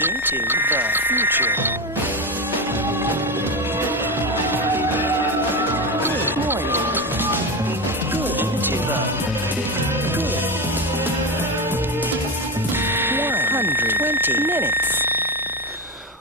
into the future. Good morning. Good into the good 120 minutes.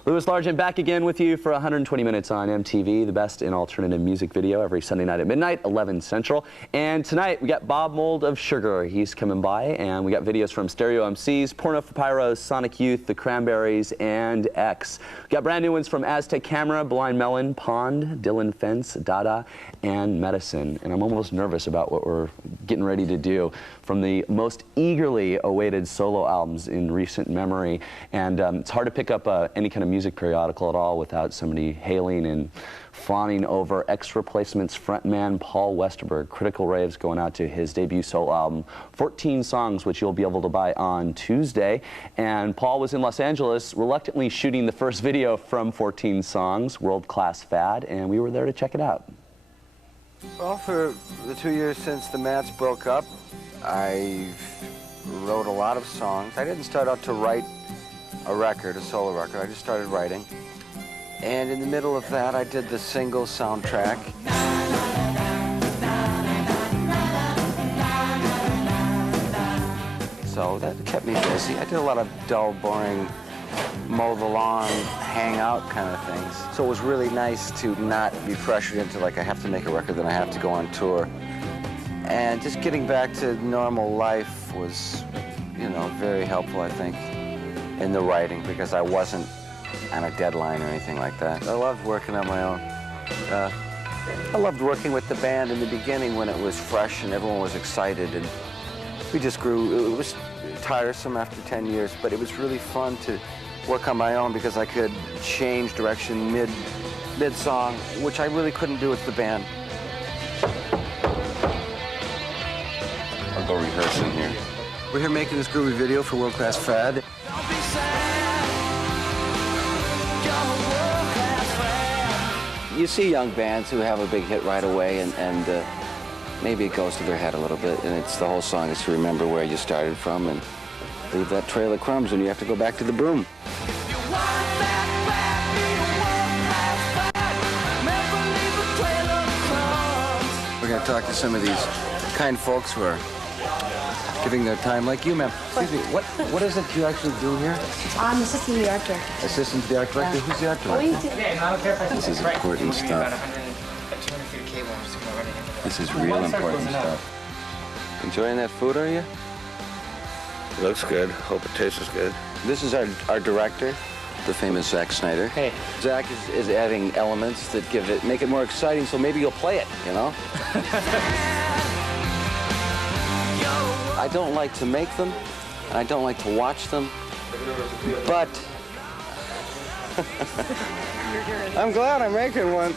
Louis Largent back again with you for 120 minutes on MTV, the best in alternative music video every Sunday night at midnight, 11 Central. And tonight we got Bob Mould of Sugar. He's coming by, and we got videos from Stereo MCs, Porno for Pyros, Sonic Youth, The Cranberries, and X. We got brand new ones from Aztec Camera, Blind Melon, Pond, Dylan Fence, Dada, and Medicine. And I'm almost nervous about what we're getting ready to do from the most eagerly awaited solo albums in recent memory. And it's hard to pick up any kind of music periodical at all without somebody hailing and fawning over X Replacement's frontman Paul Westerberg. Critical raves going out to his debut solo album, 14 songs, which you'll be able to buy on Tuesday. And Paul was in Los Angeles reluctantly shooting the first video from 14 songs, World Class Fad, and we were there to check it out. Well, for the 2 years since the Mats broke up, I wrote a lot of songs. I didn't start out to write a record, a solo record. I just started writing. And in the middle of that, I did the single soundtrack. So that kept me busy. I did a lot of dull, boring, mow the lawn, hang out kind of things. So it was really nice to not be pressured into, like, I have to make a record, then I have to go on tour. And just getting back to normal life was, you know, very helpful, I think, in the writing, because I wasn't on a deadline or anything like that. I loved working on my own. I loved working with the band in the beginning when it was fresh and everyone was excited, and we just grew. It was tiresome after 10 years, but it was really fun to work on my own because I could change direction mid-song, which I really couldn't do with the band. I'll go rehearse in here. We're here making this groovy video for World Class Fad. You see young bands who have a big hit right away, and maybe it goes to their head a little bit, and it's the whole song is to remember where you started from and leave that trail of crumbs when you have to go back to the broom. We're going to talk to some of these kind folks who are giving their time, like you, ma'am. Excuse me, what is it you actually do here? I'm assistant director. Assistant to the art director? Yeah. Who's the art director? This is important stuff. This is real important stuff. Enjoying that food, are you? It looks good. Hope it tastes good. This is our director, the famous Zack Snyder. Hey. Zack is adding elements that make it more exciting, so maybe you'll play it, you know? I don't like to make them, and I don't like to watch them, but I'm glad I'm making one.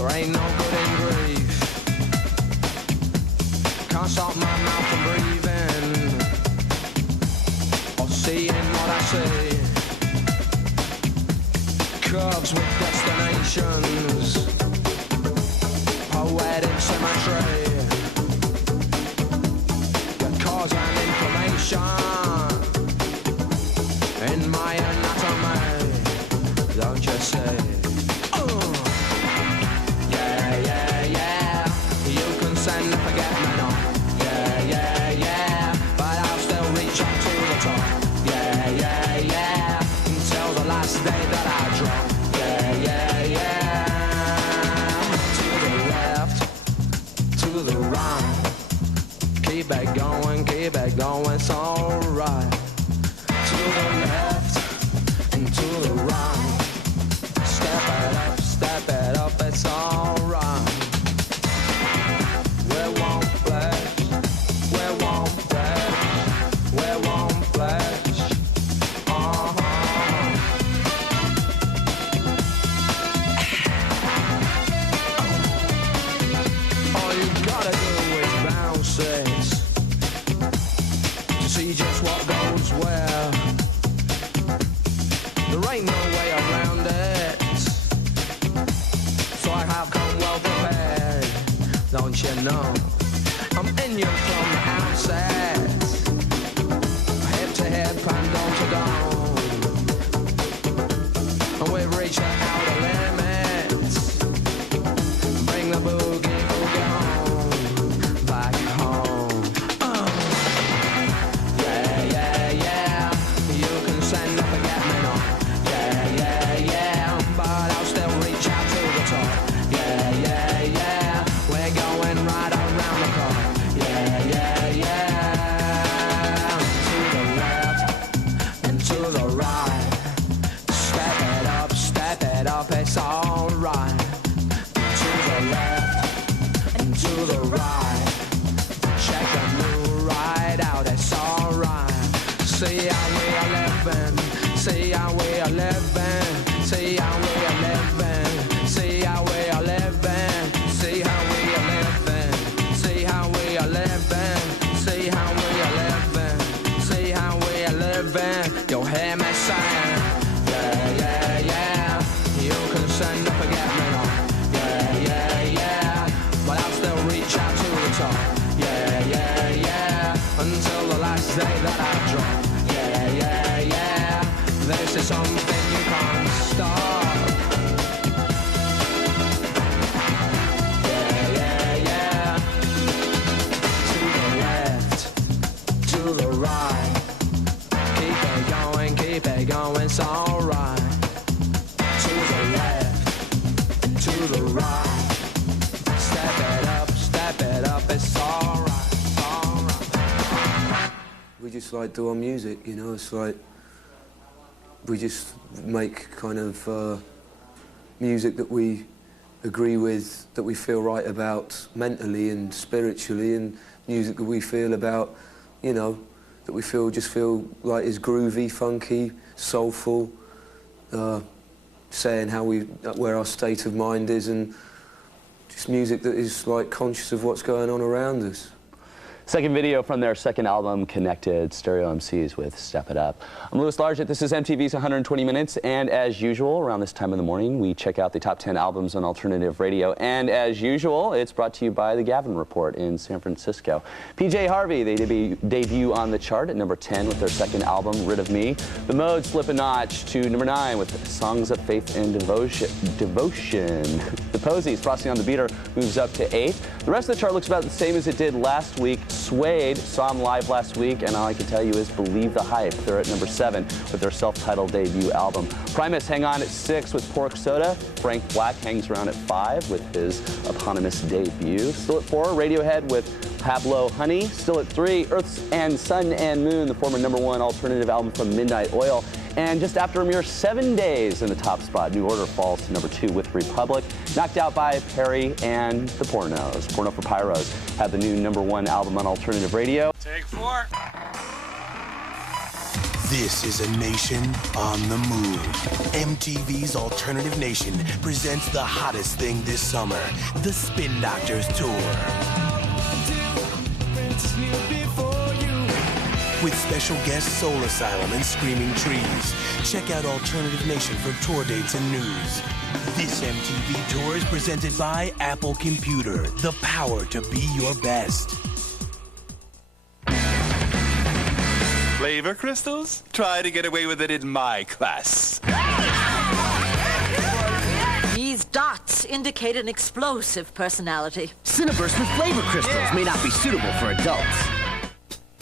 there ain't no good in grief. Can't stop my mouth from breathing or seeing what I see. Curves with destinations, poetic symmetry, the cause and information in my anatomy, don't you say? Yeah, yeah, yeah, you can send a forget-me-not. Yeah, yeah, yeah, but I'll still reach up to the top. Yeah, yeah, yeah, until the last day that I drop. Yeah, yeah, yeah, to the left, to the right. Keep it going, it's alright. To the left and to the right. Step it up, it's alright. We won't flash, we won't flash, we won't flash. All you gotta do is bounce it to see just what goes where. There ain't no way around it, so I have come well prepared, don't you know? I'm in you from the outset, hip to hip and dome to dome, and we've reached the outer limits. Bring the boogie home, back home. Yeah, yeah, yeah, you can send a forget-me-not. Yeah, yeah, yeah, but I'll still reach out to the top. Yeah, yeah, yeah, we're going right around the clock. Yeah, yeah, yeah, to the left and to the right. Step it up, it's alright. To the left and to the right. Check the new ride out, it's alright. See how we are living, see how we are living, see how we are living, see how we are living, see how we are living, see how we are living, see how we are living, see how we are living. You'll hear me saying, yeah, yeah, yeah, you can send a forget-me-not. Yeah, yeah, yeah, but I'll still reach out to the top. Yeah, yeah, yeah, until the last day that I drop. Yeah, yeah, yeah, this is something you can't stop. Yeah, yeah, yeah, to the left, to the right. Keep it going, it's alright. To the left and to the right. Step it up, it's alright, it's alright. We just like do our music, you know, it's like we just make kind of music that we agree with, that we feel right about mentally and spiritually, and music that we feel about, you know, that we just feel like is groovy, funky, soulful, saying where our state of mind is, and just music that is like conscious of what's going on around us. Second video from their second album, Connected, Stereo MCs with Step It Up. I'm Louis Largent, this is MTV's 120 Minutes, and as usual, around this time of the morning, we check out the top 10 albums on alternative radio, and as usual, it's brought to you by the Gavin Report in San Francisco. PJ Harvey, they debut on the chart at number 10 with their second album, Rid of Me. The Mould slip a notch to number 9 with Songs of Faith and Devotion. The Posies, Frosty on the Beater, moves up to 8. The rest of the chart looks about the same as it did last week. Suede saw them live last week, and all I can tell you is believe the hype. They're at number 7 with their self-titled debut album. Primus hang on at 6 with Pork Soda. Frank Black hangs around at 5 with his eponymous debut. Still at 4, Radiohead with Pablo Honey. Still at 3, Earth and Sun and Moon, the former number 1 alternative album from Midnight Oil. And just after a mere 7 days in the top spot, New Order falls to number 2 with Republic, knocked out by Perry and the Pornos. Porno for Pyros had the new number 1 album on alternative radio. Take 4. This is a nation on the move. MTV's Alternative Nation presents the hottest thing this summer, the Spin Doctors Tour. With special guests Soul Asylum and Screaming Trees. Check out Alternative Nation for tour dates and news. This MTV tour is presented by Apple Computer, the power to be your best. Flavor crystals? Try to get away with it in my class. These dots indicate an explosive personality. Cinnaburst with flavor crystals may not be suitable for adults.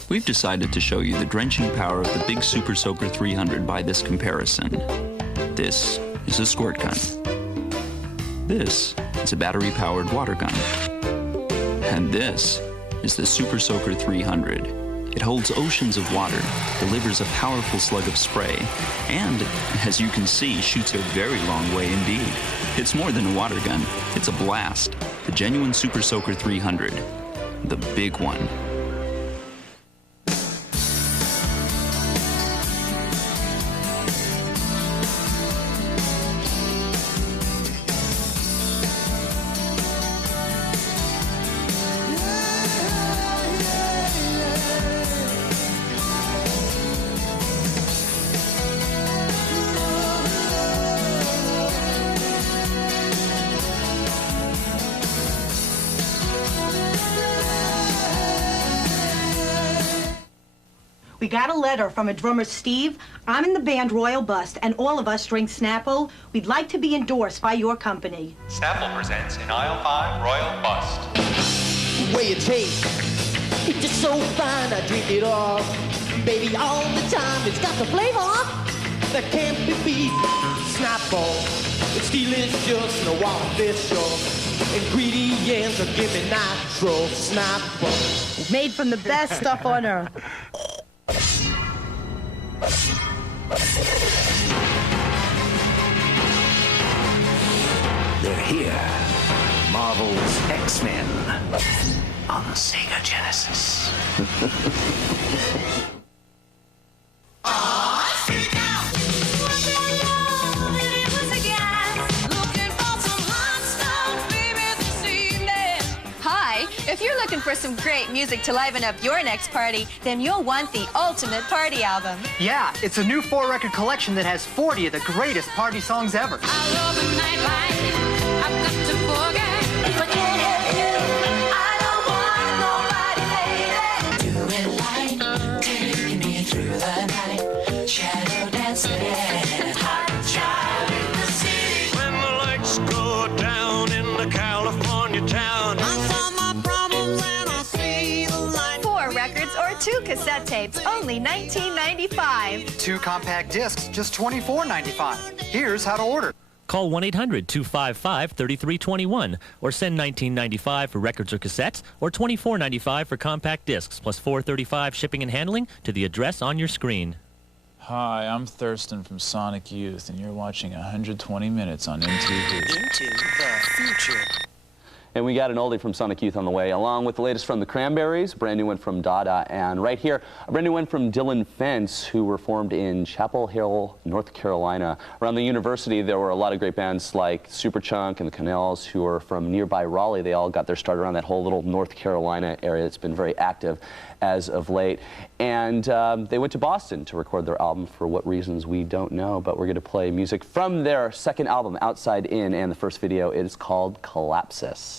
We've decided to show you the drenching power of the Big Super Soaker 300 by this comparison. This is a squirt gun. This is a battery-powered water gun. And this is the Super Soaker 300. It holds oceans of water, delivers a powerful slug of spray, and, as you can see, shoots a very long way indeed. It's more than a water gun. It's a blast. The genuine Super Soaker 300. The big one. We got a letter from a drummer, Steve. I'm in the band Royal Bust, and all of us drink Snapple. We'd like to be endorsed by your company. Snapple presents in aisle 5, Royal Bust. The way it tastes, it's just so fine, I drink it all. Baby, all the time, it's got the flavor that can't be beat. Snapple, it's delicious, no artificial ingredients are giving natural. Snapple, made from the best stuff on earth. They're here. Marvel's X-Men on Sega Genesis. If you're looking for some great music to liven up your next party, then you'll want the Ultimate Party Album. Yeah, it's a new 4-record collection that has 40 of the greatest party songs ever. I love the nightlife. I've got to forget. If I can't have you, I don't want nobody, baby. Doing light, taking me through the night. Shadow dancing, hot child in the city. When the lights go down in the California town. Records or 2 cassette tapes, only $19.95. 2 compact discs, just $24.95. Here's how to order. Call 1-800-255-3321 or send $19.95 for records or cassettes or $24.95 for compact discs plus $4.35 shipping and handling to the address on your screen. Hi, I'm Thurston from Sonic Youth, and you're watching 120 Minutes on MTV. Into the future. And we got an oldie from Sonic Youth on the way, along with the latest from the Cranberries, brand new one from Dada, and right here, a brand new one from Dylan Fence, who were formed in Chapel Hill, North Carolina. Around the university, there were a lot of great bands like Superchunk and the Canals, who are from nearby Raleigh. They all got their start around that whole little North Carolina area that's been very active as of late. And they went to Boston to record their album for what reasons we don't know, but we're going to play music from their second album, Outside In, and the first video is called Collapsus.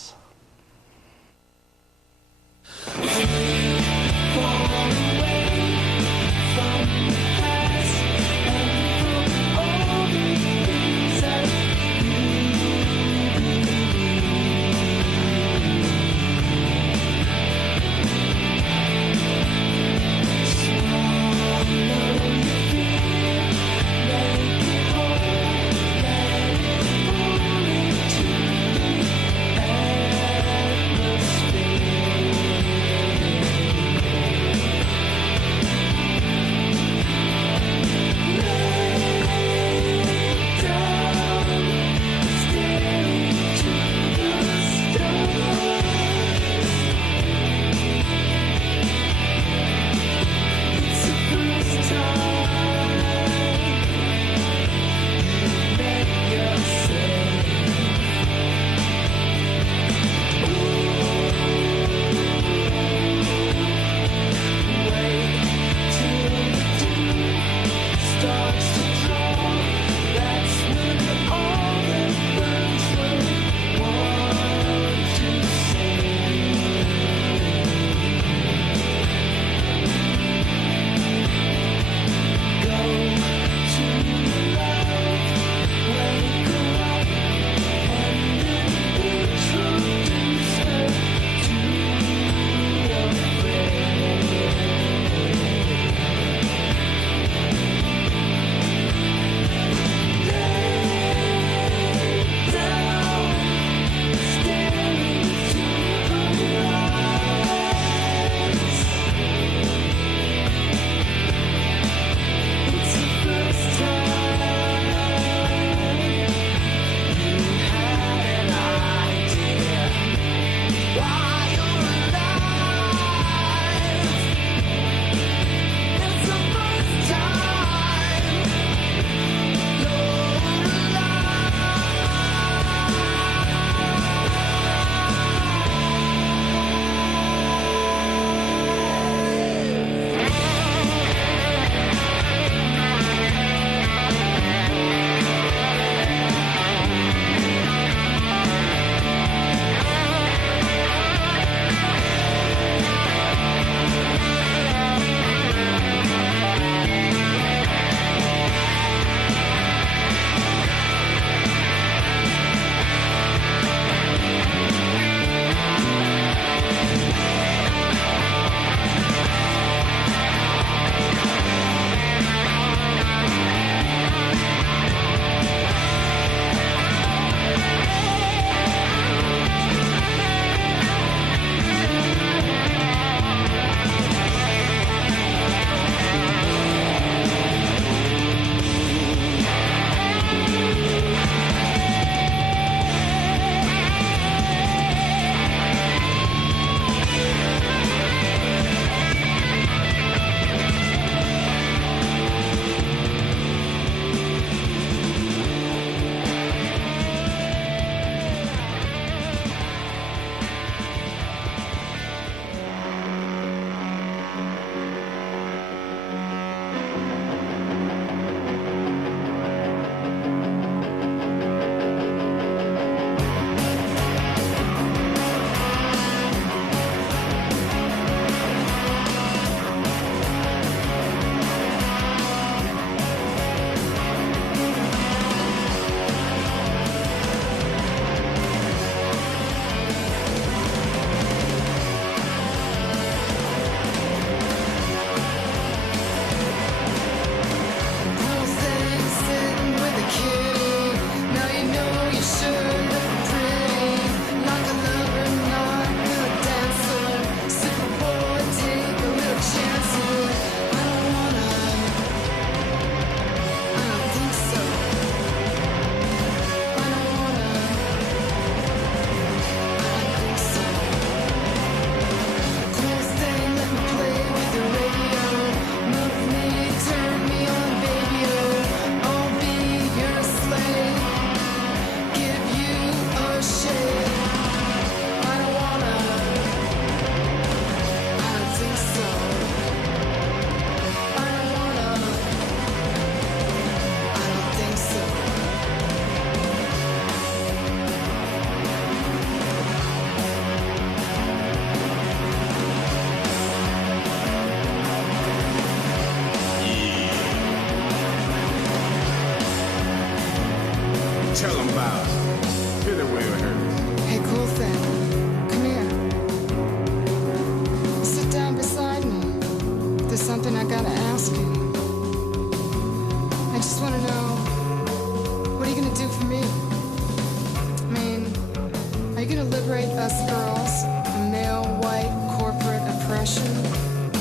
gonna liberate us girls from male, white, corporate oppression?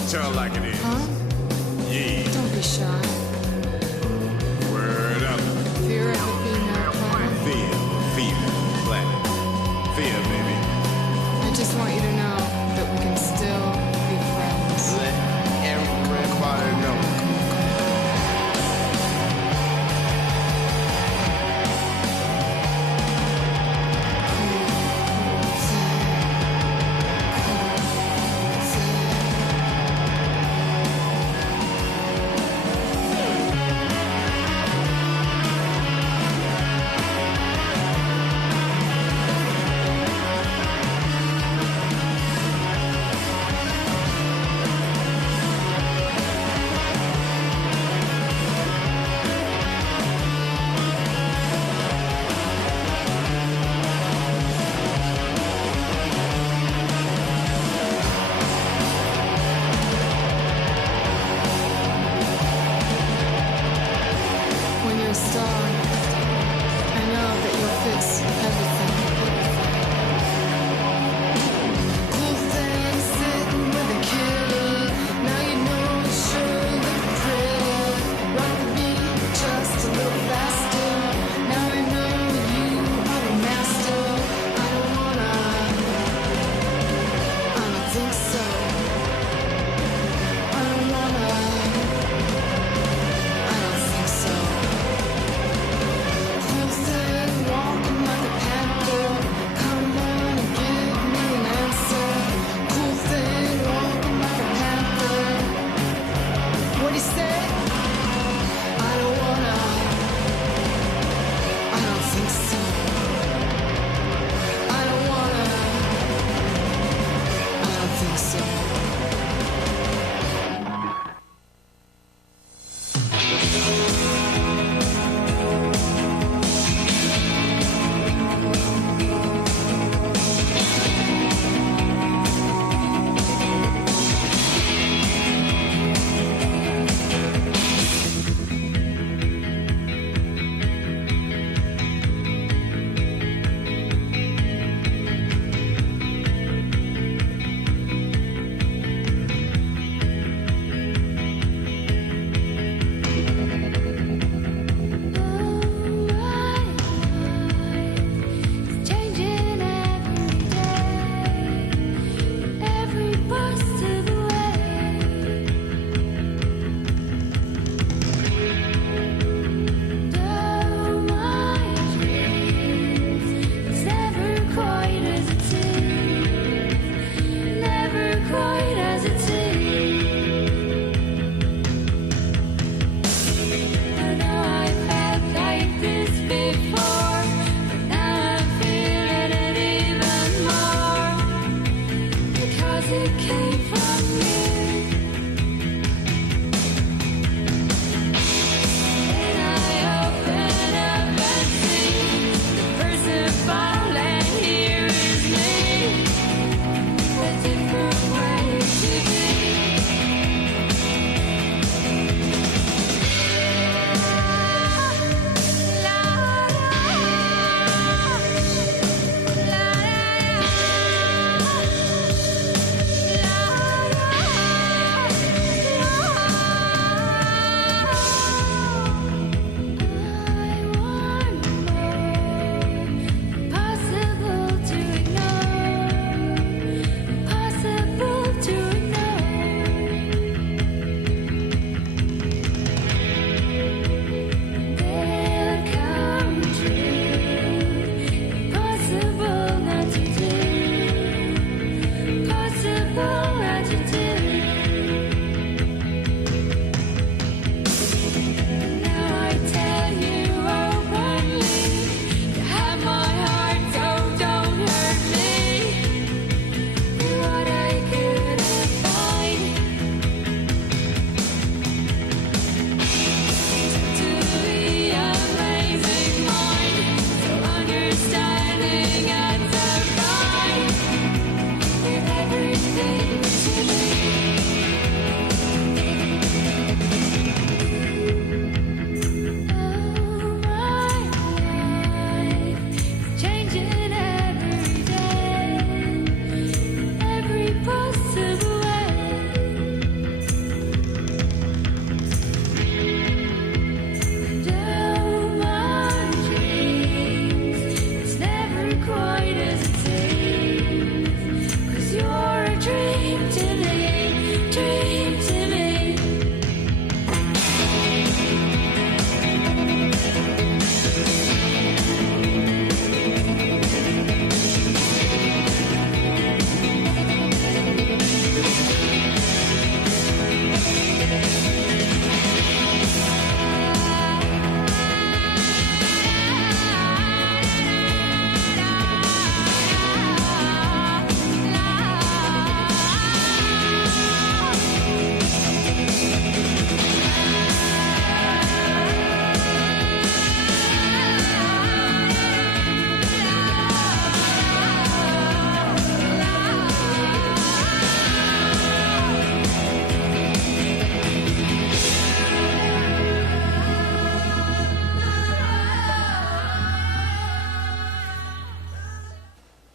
Tell it like it is. Huh? Yeah. Don't be shy. Word up. Fear of the female planet. Female planet. Fear, baby. I just want you to know that we can still be friends. Let everybody know.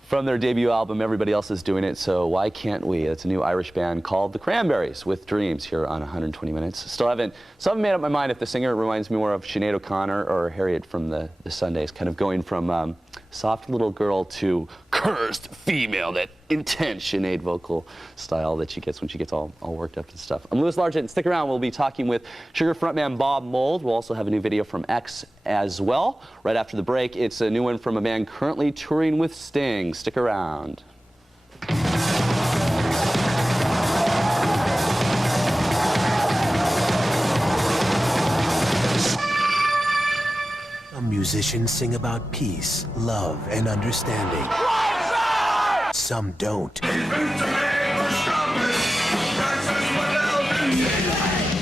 From their debut album, Everybody Else Is Doing It, So Why Can't We? It's a new Irish band called The Cranberries with Dreams here on 120 Minutes. Still haven't made up my mind if the singer reminds me more of Sinead O'Connor or Harriet from the Sundays, kind of going from soft little girl to cursed female, that intense Sinead vocal style that she gets when she gets all worked up and stuff. I'm Louis Largent. Stick around. We'll be talking with Sugar frontman Bob Mould. We'll also have a new video from X as well. Right after the break, it's a new one from a band currently touring with Sting. Stick around. Some musicians sing about peace, love, and understanding. Some don't.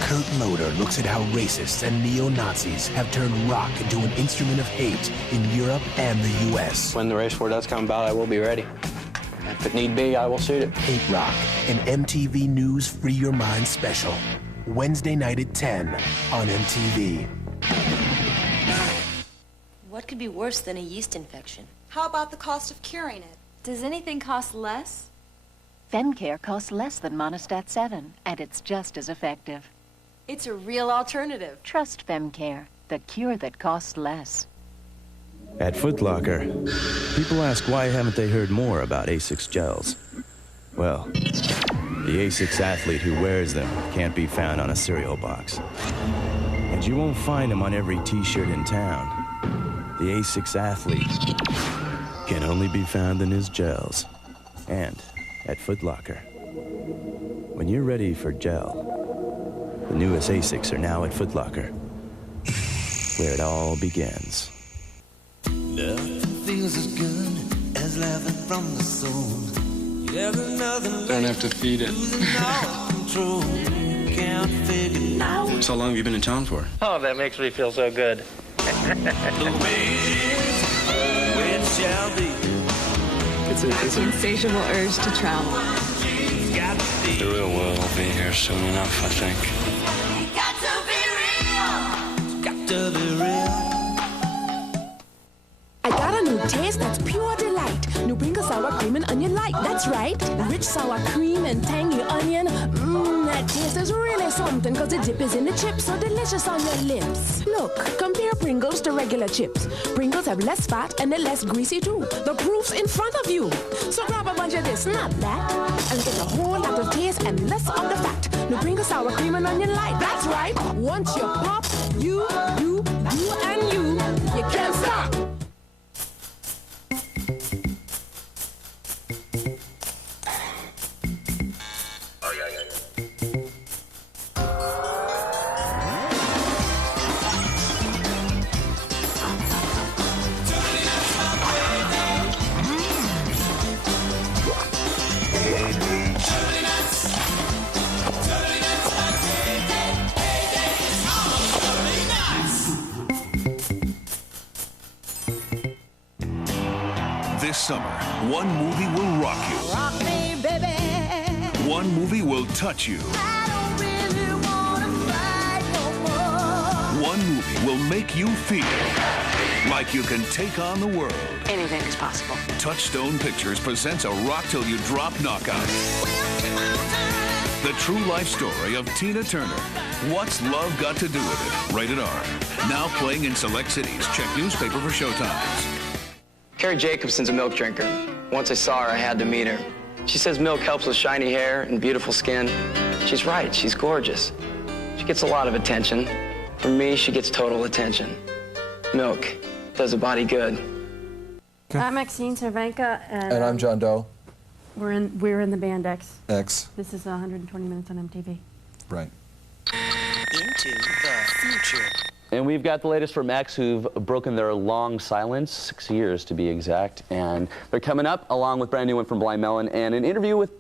Kurt Loder looks at how racists and neo-Nazis have turned rock into an instrument of hate in Europe and the U.S. When the race war does come about, I will be ready. If it need be, I will shoot it. Hate Rock, an MTV News Free Your Mind special. Wednesday night at 10 on MTV. What could be worse than a yeast infection? How about the cost of curing it? Does anything cost less? FemCare costs less than Monistat 7, and it's just as effective. It's a real alternative. Trust FemCare, the cure that costs less. At Foot Locker, people ask why haven't they heard more about Asics gels? Well, the Asics athlete who wears them can't be found on a cereal box. And you won't find them on every t-shirt in town. The Asics athlete can only be found in his gels. And at Foot Locker. When you're ready for gel, the newest Asics are now at Foot Locker, where it all begins. Nothing feels as good as laughing from the soul. Yeah, there's nothing. Don't have to feed it. So long have you been in town for? Oh, that makes me feel so good. It's an insatiable urge to travel. The real world will be here soon enough, I think. Got to be real. I got a new taste that's pure delight. New Pringles sour cream and onion light. That's right. Rich sour cream and tangy onion. Mmm, that taste is really something, cause the dip is in the chips, so delicious on your lips. Look, compare Pringles to regular chips. Pringles have less fat and they're less greasy too. The proof's in front of you. So grab a bunch of this, not that, and get a whole lot of taste and less of the fat. New Pringles sour cream and onion light. That's right. Once you pop, you, and you can't stop. This summer, one movie will rock you. Rock me, baby. One movie will touch you. I don't really wanna fight no more. One movie will make you feel like you can take on the world. Anything is possible. Touchstone Pictures presents a Rock Till You Drop knockout. The true life story of Tina Turner. What's Love Got to Do with It? Rated R. Now playing in select cities. Check newspaper for showtimes. Carrie Jacobson's a milk drinker. Once I saw her, I had to meet her. She says milk helps with shiny hair and beautiful skin. She's right, she's gorgeous. She gets a lot of attention. For me, she gets total attention. Milk does a body good. I'm Maxine Cervenka, And I'm John Doe. We're in the band X. X. This is 120 Minutes on MTV. Right. Into the future. And we've got the latest from X, who've broken their long silence, 6 years to be exact. And they're coming up, along with brand new one from Blind Melon, and an interview with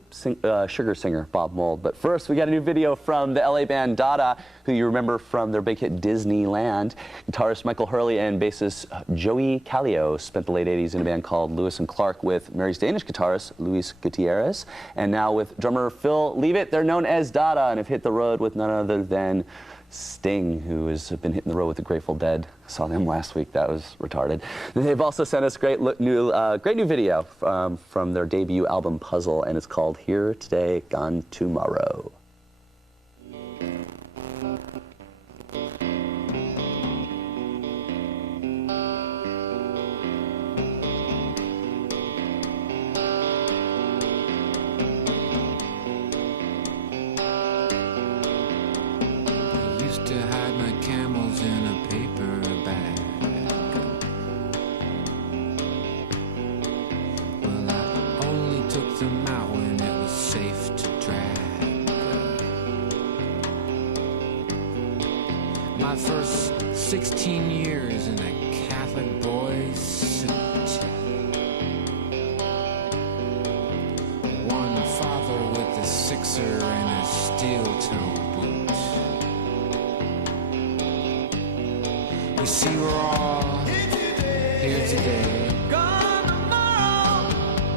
Sugar singer Bob Mould. But first, we got a new video from the LA band Dada, who you remember from their big hit Disneyland. Guitarist Michael Hurley and bassist Joey Callio spent the late 80s in a band called Lewis and Clark with Mary's Danish guitarist Luis Gutierrez. And now with drummer Phil Leavitt, they're known as Dada and have hit the road with none other than Sting, who has been hitting the road with the Grateful Dead Saw them last week. That was retarded. They've also sent us great new video from their debut album Puzzle, and it's called Here Today, Gone Tomorrow. Used to hide my camels in a paper bag. Well, I only took them out when it was safe to drag. My first 16 years in a Catholic boy's suit. One father with a sixer and a steel-toe boot. You see, we're all here today. Gone tomorrow.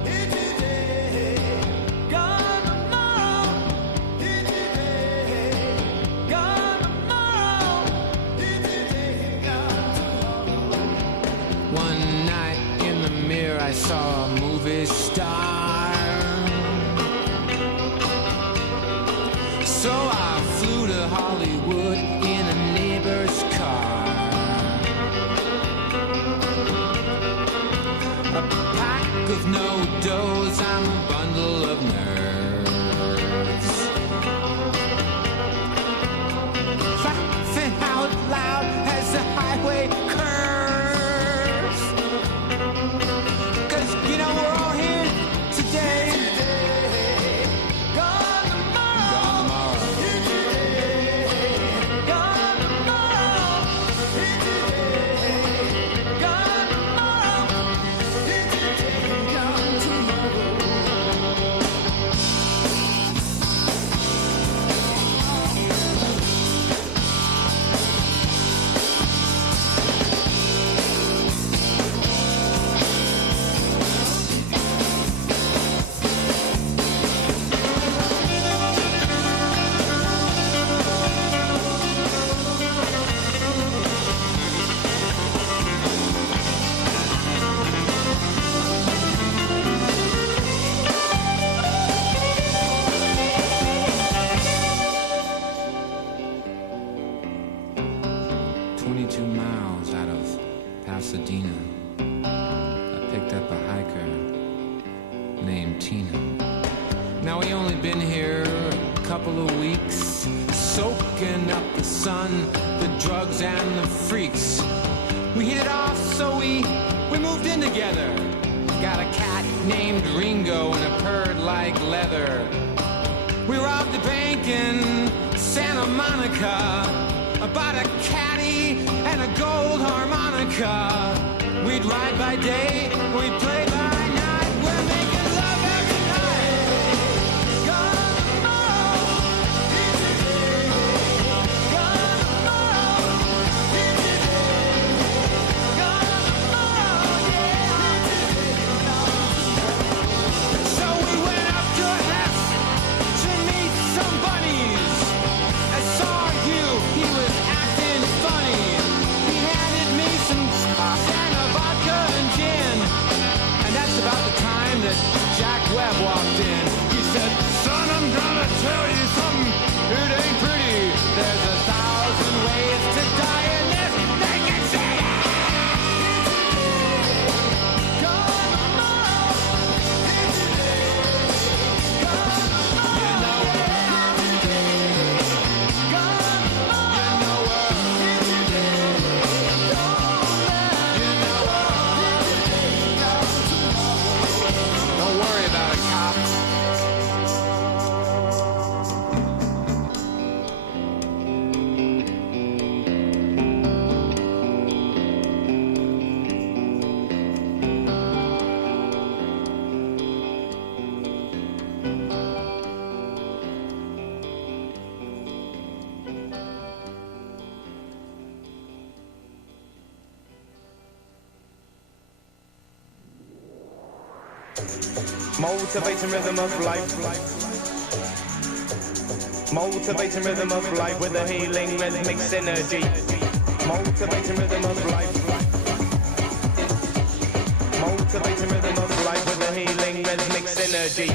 Here today. Gone tomorrow. Here today. Gone tomorrow. Here today. Gone tomorrow. One night in the mirror, I saw a movie star. So I flew to Hollywood in a neighbor's car. A pack of no doughs, I'm a bundle of nerves. Laughing out loud as the highway curves. 'Cause you know we're all here today. Gone tomorrow. Gone tomorrow. Gone Pasadena, I picked up a hiker named Tina. Now we only been here a couple of weeks, soaking up the sun, the drugs and the freaks. We hit it off, so we moved in together. Got a cat named Ringo and a purd like leather. We robbed a bank in Santa Monica, bought a caddy and a gold harmonica. We'd ride by day, we'd play by night. We're making love every night. Gone tomorrow. Gone tomorrow. Gone tomorrow, yeah. So we went up to Hess to meet some bunnies. I saw you, he was acting funny. He handed me some sauce and a vodka and gin. And that's about the time that Jack Webb walked in. He said, son, I'm gonna tell you something. It ain't pretty. There's 1,000 ways to die in this naked city. Gone tomorrow. Gone tomorrow. You know what? Don't worry about it, cop. Motivating rhythm of life. Motivating rhythm of life with a healing rhythmic synergy. Motivating rhythm of life. Motivating rhythm of life with a healing rhythmic synergy.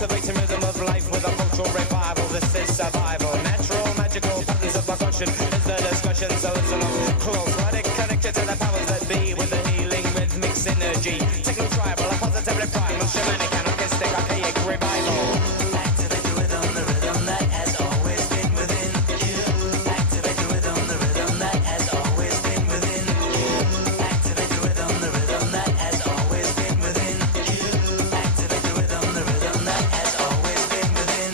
Motivating rhythm of life with a cultural revival. This is survival. Natural, magical patterns of percussion is the discussion. So listen up close. Let it connected to the powers that be with the healing rhythmic synergy. Techno tribal, a positively primal, shamanic, anarchistic, archaic revival. Activate the rhythm that has always been within you. Activate the rhythm that has always been within you. Activate the rhythm that has always been within you. Activate the rhythm that has always been within.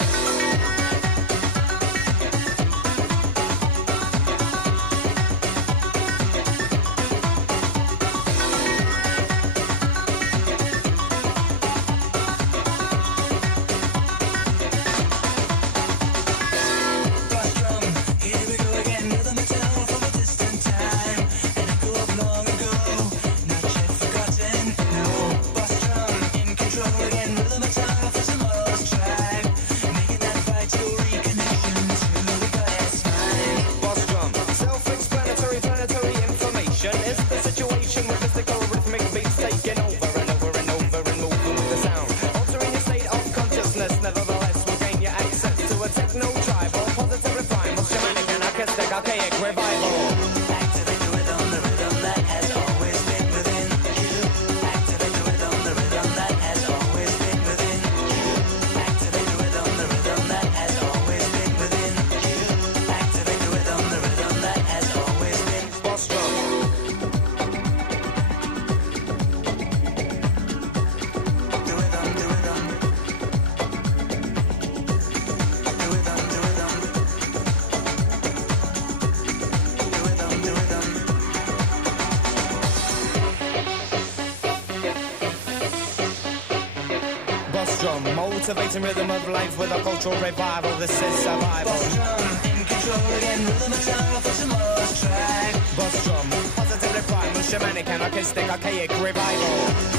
Motivating rhythm of life with a cultural revival. This is survival. Boss drum, in control again, rhythm and tongue for some more track. Boss drum, positively primal, shamanic, anarchistic, archaic revival.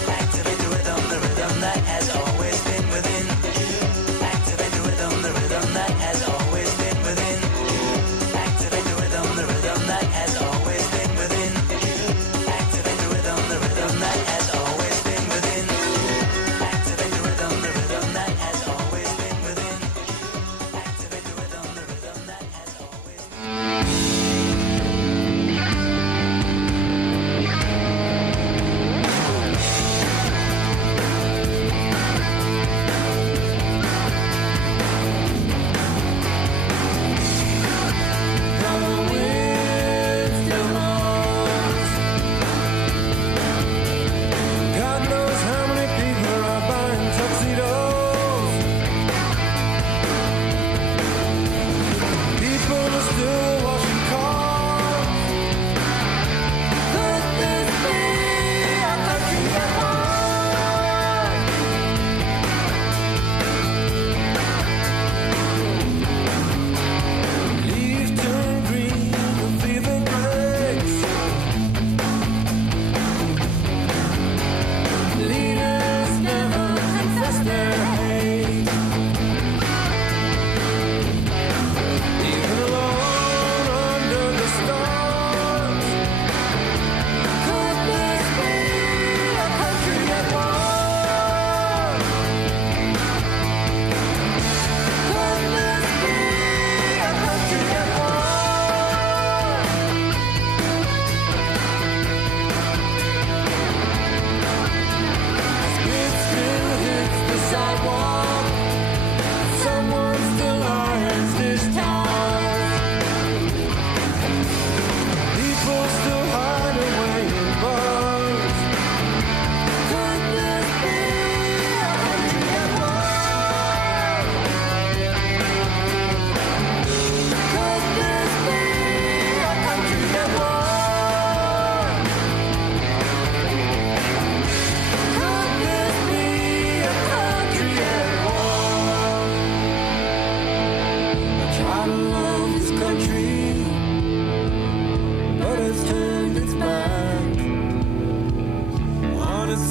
Activate the rhythm that has always been within you. Activate the rhythm that has always been within you. Activate the rhythm that has always been within you. Activate the rhythm that has always been within you. Activate the rhythm that has always been within you. Activate the rhythm that has always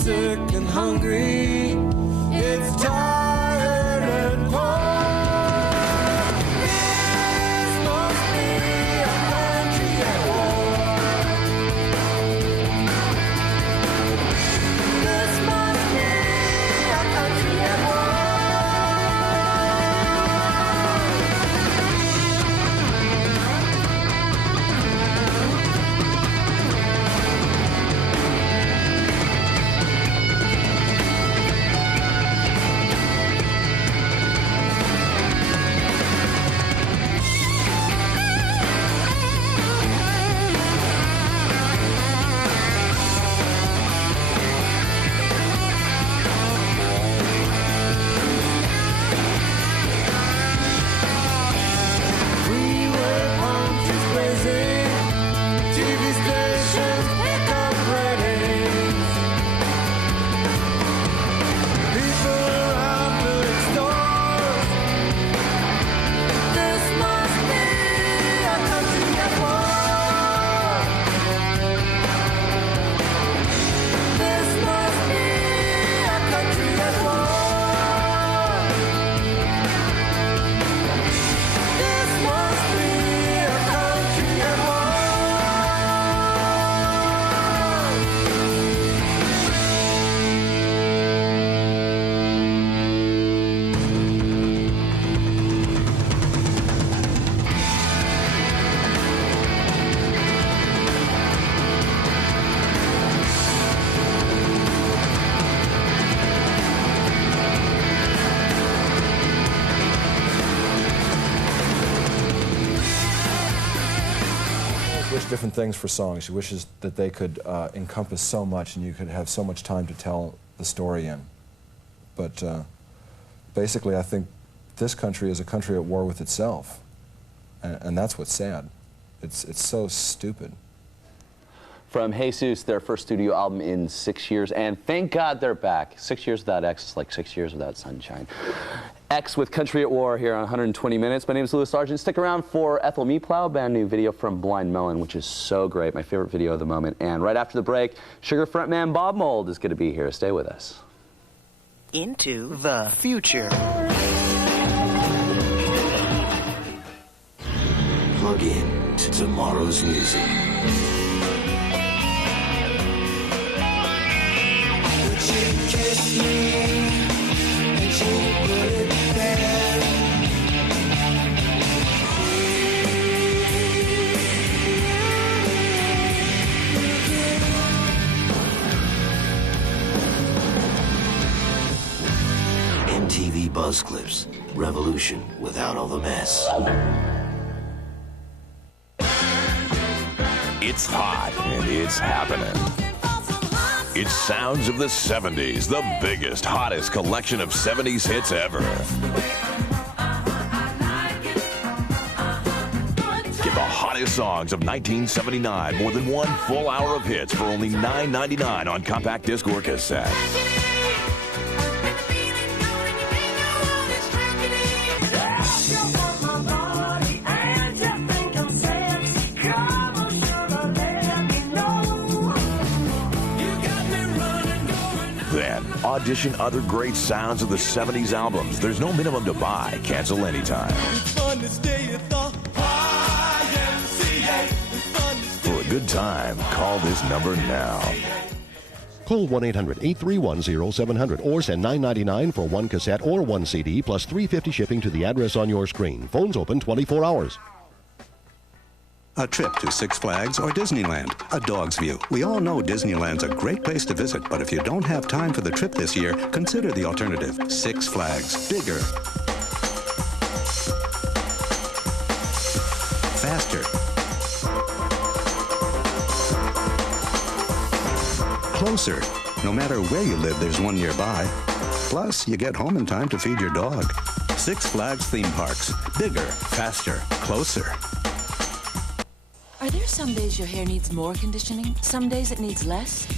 sick and hungry. It's tired and poor. This must be a country at war. This must be a country at war. Different things for songs. She wishes that they could encompass so much and you could have so much time to tell the story in. But basically I think this country is a country at war with itself. And that's what's sad. It's so stupid. From Jesus, their first studio album in 6 years, and thank God they're back. 6 years without X is like 6 years without sunshine. X with Country at War here on 120 Minutes. My name is Louis Sargent. Stick around for Ethel Meatplow, brand new video from Blind Melon, which is so great. My favorite video of the moment. And right after the break, Sugar frontman Bob Mould is going to be here. Stay with us. Into the future. Plug in to tomorrow's music. Kiss me, and you put it there. MTV Buzz Clips. Revolution without all the mess. It's hot and it's happening. It's Sounds of the 70s, the biggest, hottest collection of 70s hits ever. Get the hottest songs of 1979, more than 1 full hour of hits for only $9.99 on compact disc or cassette. Audition other great sounds of the 70s albums. There's no minimum to buy. Cancel anytime. For a good time, call this number now. Call 1-800-831-0700 or send $9.99 for 1 cassette or 1 CD plus $3.50 shipping to the address on your screen. Phones open 24 hours. A trip to Six Flags or Disneyland, a dog's view. We all know Disneyland's a great place to visit, but if you don't have time for the trip this year, consider the alternative, Six Flags. Bigger, faster, closer. No matter where you live, there's one nearby. Plus, you get home in time to feed your dog. Six Flags theme parks, bigger, faster, closer. Are there some days your hair needs more conditioning? Some days it needs less?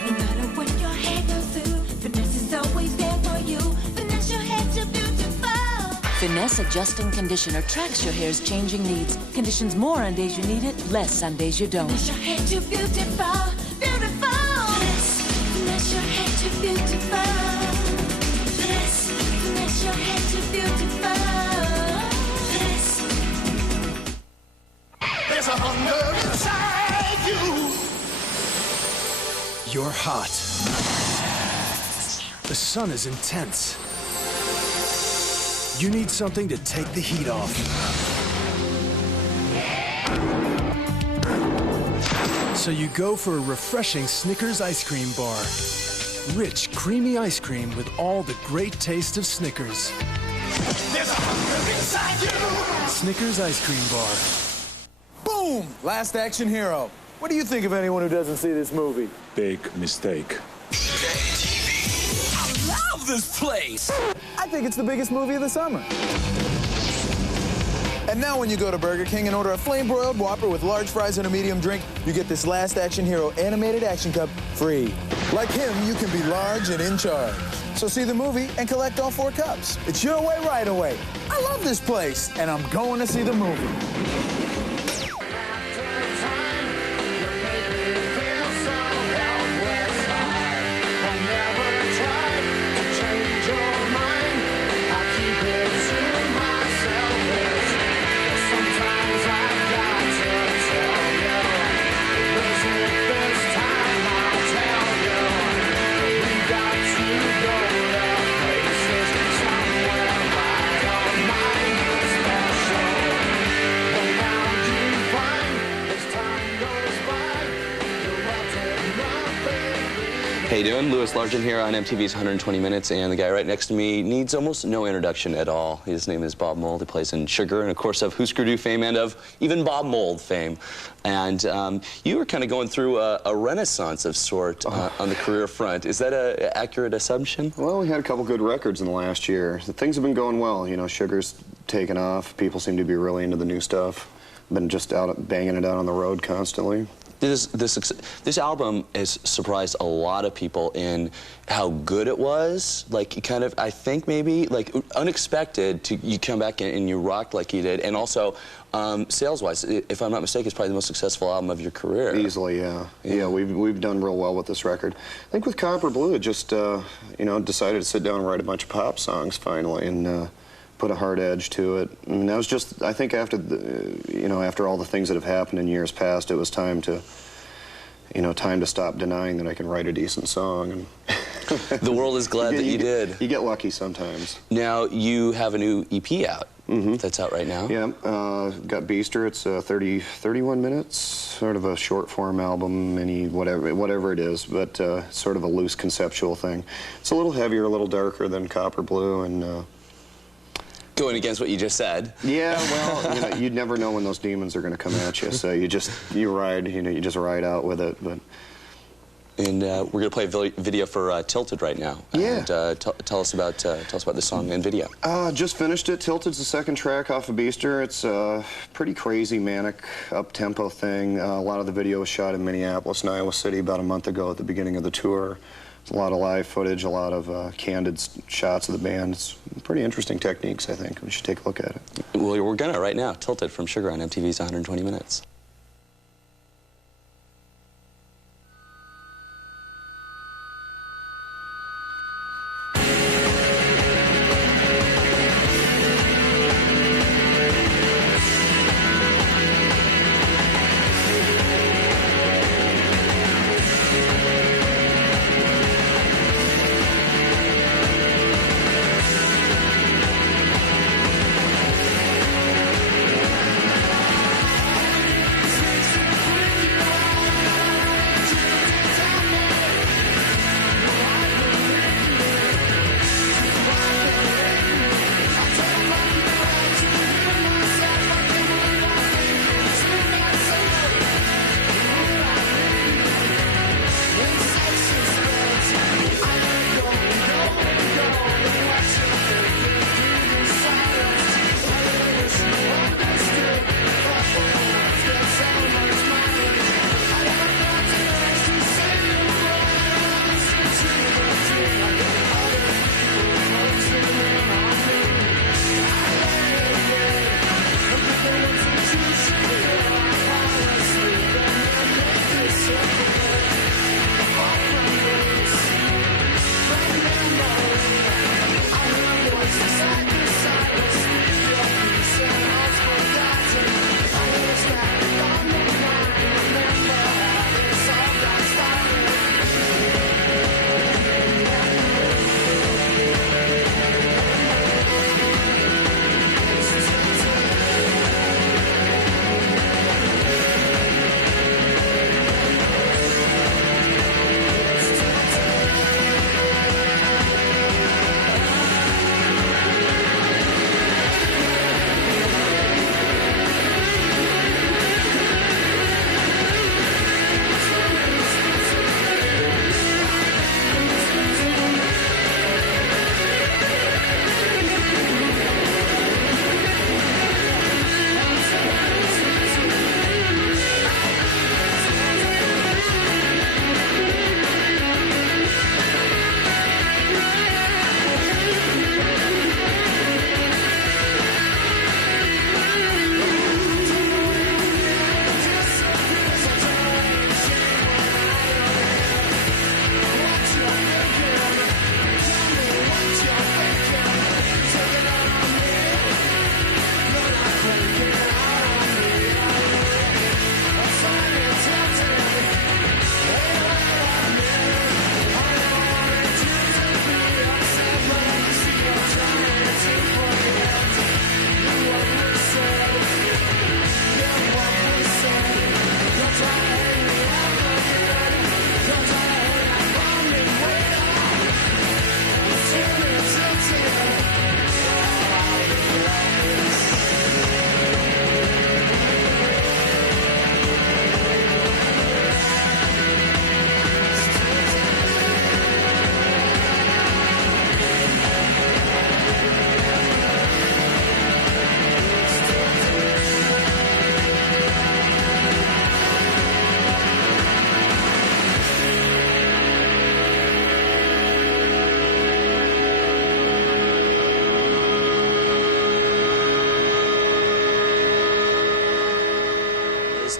No matter what your hair goes through, Finesse is always there for you. Finesse your hair to beautiful. Finesse Adjusting Conditioner tracks your hair's changing needs. Conditions more on days you need it, less on days you don't. Finesse your hair to beautiful, beautiful. You're hot. The sun is intense. You need something to take the heat off. So you go for a refreshing Snickers ice cream bar. Rich, creamy ice cream with all the great taste of Snickers. There's a hunger inside you. Snickers ice cream bar. Boom! Last Action Hero. What do you think of anyone who doesn't see this movie? Big mistake. I love this place! I think it's the biggest movie of the summer. And now when you go to Burger King and order a flame-broiled Whopper with large fries and a medium drink, you get this Last Action Hero animated action cup free. Like him, you can be large and in charge. So see the movie and collect all 4 cups. It's your way, right away. I love this place, and I'm going to see the movie. How you doing? Louis Largent here on MTV's 120 Minutes, and the guy right next to me needs almost no introduction at all. His name is Bob Mould. He plays in Sugar, and of course of Husker Du fame, and of even Bob Mould fame. And you were kind of going through a renaissance of sort on the career front. Is that an accurate assumption? Well, we had a couple good records in the last year. Things have been going well. You know, Sugar's taken off. People seem to be really into the new stuff. Been just out banging it out on the road constantly. This album has surprised a lot of people in how good it was. Like, kind of, I think maybe, like, unexpected to you come back and you rocked like you did. And also, sales-wise, if I'm not mistaken, it's probably the most successful album of your career. Easily, yeah. Yeah, we've done real well with this record. I think with Copper Blue, it just, you know, decided to sit down and write a bunch of pop songs finally, and put a hard edge to it. And that was just, I think after you know, after all the things that have happened in years past, it was time to, you know, time to stop denying that I can write a decent song. And the world is glad that you did. You get lucky sometimes. Now, you have a new EP out. That's out right now. Yeah, got Beaster. It's 31 minutes, sort of a short form album, whatever it is, but sort of a loose conceptual thing. It's a little heavier, a little darker than Copper Blue, and going against what you just said. Yeah, well, you know, you'd never know when those demons are going to come at you, so you just ride, you know, you just ride out with it. But and we're going to play a video for Tilted right now. Yeah. And tell us about the song and video. Just finished it. Tilted's the second track off of Beaster. It's a pretty crazy, manic, up-tempo thing. A lot of the video was shot in Minneapolis and Iowa City about a month ago at the beginning of the tour. A lot of live footage, a lot of candid shots of the band. It's pretty interesting techniques, I think. We should take a look at it. Well, we're gonna right now. Tilted from Sugar on MTV's 120 Minutes.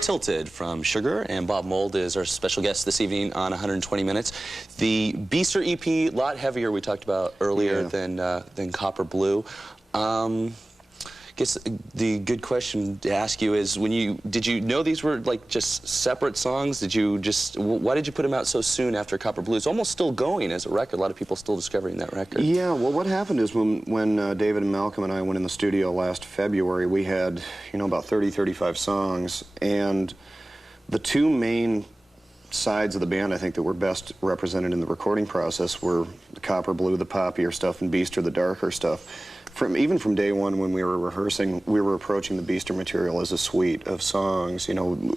Tilted from Sugar, and Bob Mould is our special guest this evening on 120 Minutes. The Beaster EP, a lot heavier, we talked about earlier, than Copper Blue. I guess the good question to ask you is, did you know these were like just separate songs? Why did you put them out so soon after Copper Blue? It's almost still going as a record. A lot of people still discovering that record. Yeah, well, what happened is when David and Malcolm and I went in the studio last February, we had, about 30, 35 songs, and the two main sides of the band, I think, that were best represented in the recording process were the Copper Blue, the poppier stuff, and Beaster, the darker stuff. Even from day one when we were rehearsing, we were approaching the Beaster material as a suite of songs.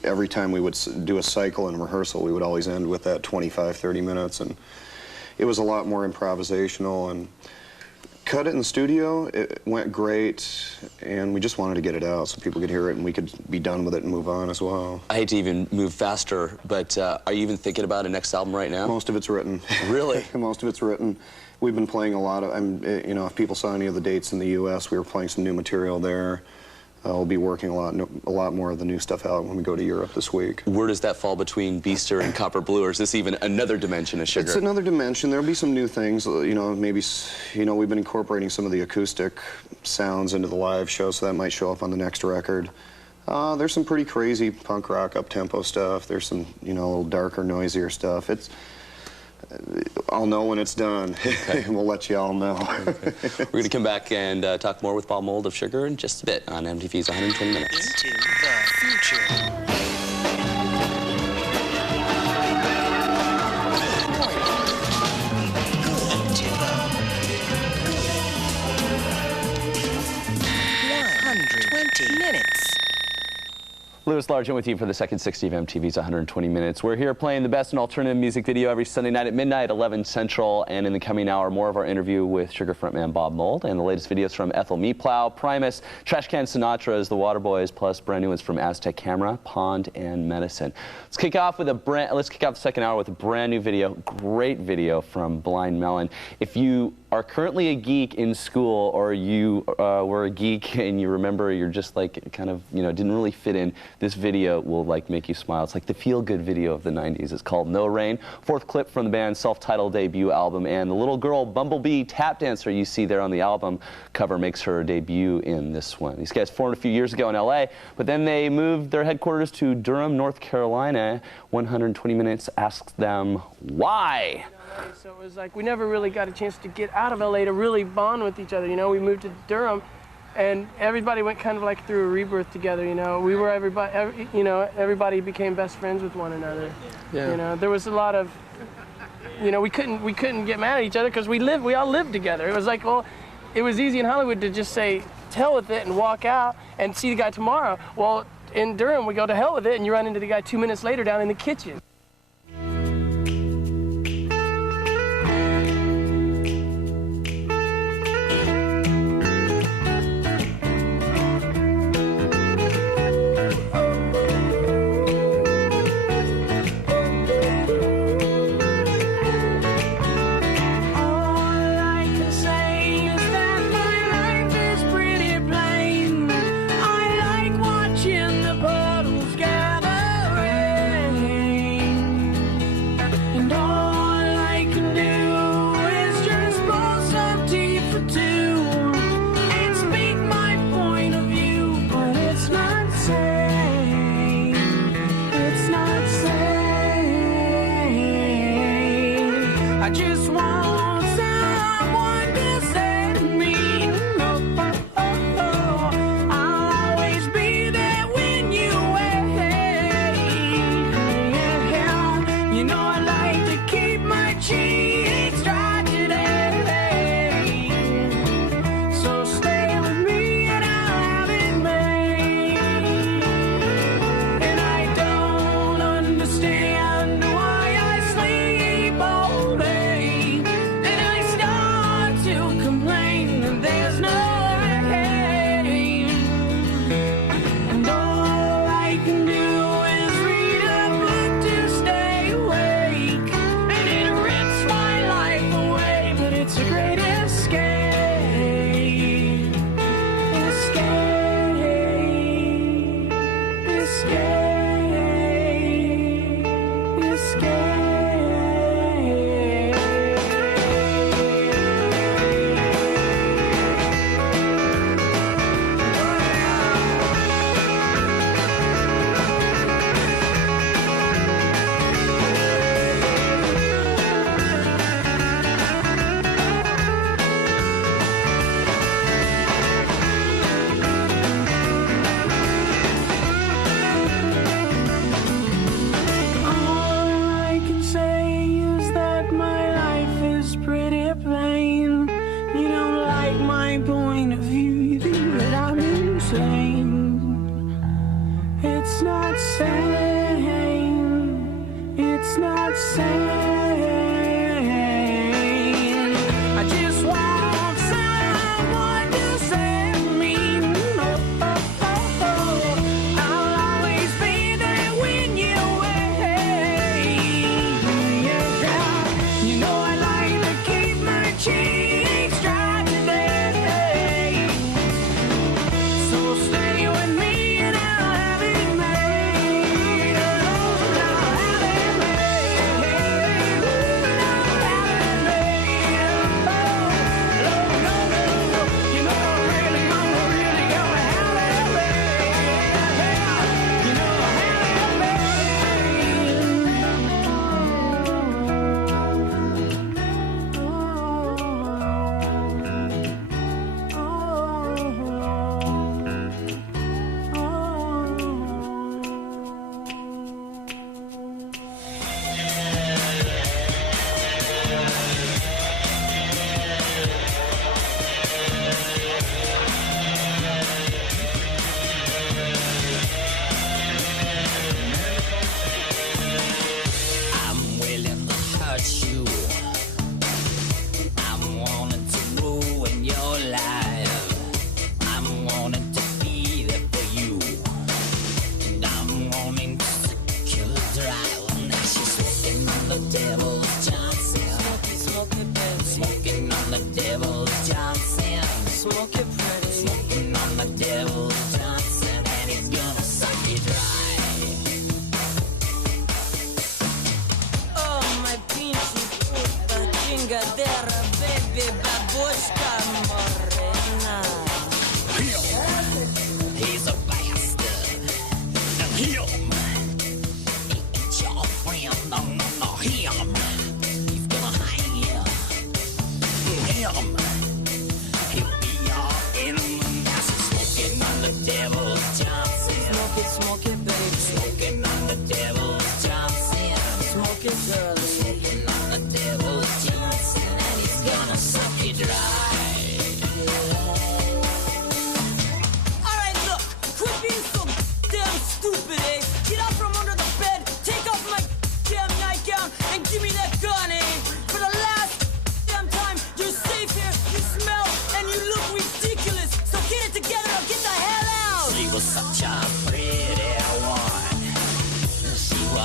Every time we would do a cycle in rehearsal, we would always end with that 25, 30 minutes, and it was a lot more improvisational. And cut it in the studio, it went great, and we just wanted to get it out so people could hear it and we could be done with it and move on as well. I hate to even move faster, but are you even thinking about a next album right now? Most of it's written. Really? Most of it's written. We've been playing a lot of, if people saw any of the dates in the U.S., we were playing some new material there. We'll be working a lot more of the new stuff out when we go to Europe this week. Where does that fall between Beaster and Copper Blue, or is this even another dimension of Sugar? It's another dimension. There'll be some new things. Maybe, we've been incorporating some of the acoustic sounds into the live show, so that might show up on the next record. There's some pretty crazy punk rock up-tempo stuff. There's some, a little darker, noisier stuff. I'll know when it's done. Okay. We'll let you all know. Okay. We're going to come back and talk more with Bob Mould of Sugar in just a bit on MTV's 120 Minutes. Into the future. Louis Largent with you for the second 60 of MTV's 120 Minutes. We're here playing the best in alternative music video every Sunday night at midnight, 11 Central, and in the coming hour, more of our interview with Sugar frontman Bob Mould, and the latest videos from Ethel Meatplow, Primus, Trash Can Sinatra's The Waterboys, plus brand new ones from Aztec Camera, Pond, and Medicine. Let's kick off the second hour with a brand new video, great video from Blind Melon. If you are currently a geek in school, or you were a geek and you remember you're just like didn't really fit in, this video will make you smile. It's like the feel-good video of the 90s. It's called No Rain, fourth clip from the band's self-titled debut album, and the little girl Bumblebee tap dancer you see there on the album cover makes her debut in this one. These guys formed a few years ago in LA, but then they moved their headquarters to Durham, North Carolina. 120 Minutes asks them why. So it was like we never really got a chance to get out of LA to really bond with each other. We moved to Durham, and everybody went kind of like through a rebirth together. We were everybody became best friends with one another. Yeah. There was a lot of, we couldn't get mad at each other because we all lived together. It was like, well, it was easy in Hollywood to just say, to hell with it, and walk out and see the guy tomorrow. Well, in Durham, we go to hell with it, and you run into the guy 2 minutes later down in the kitchen.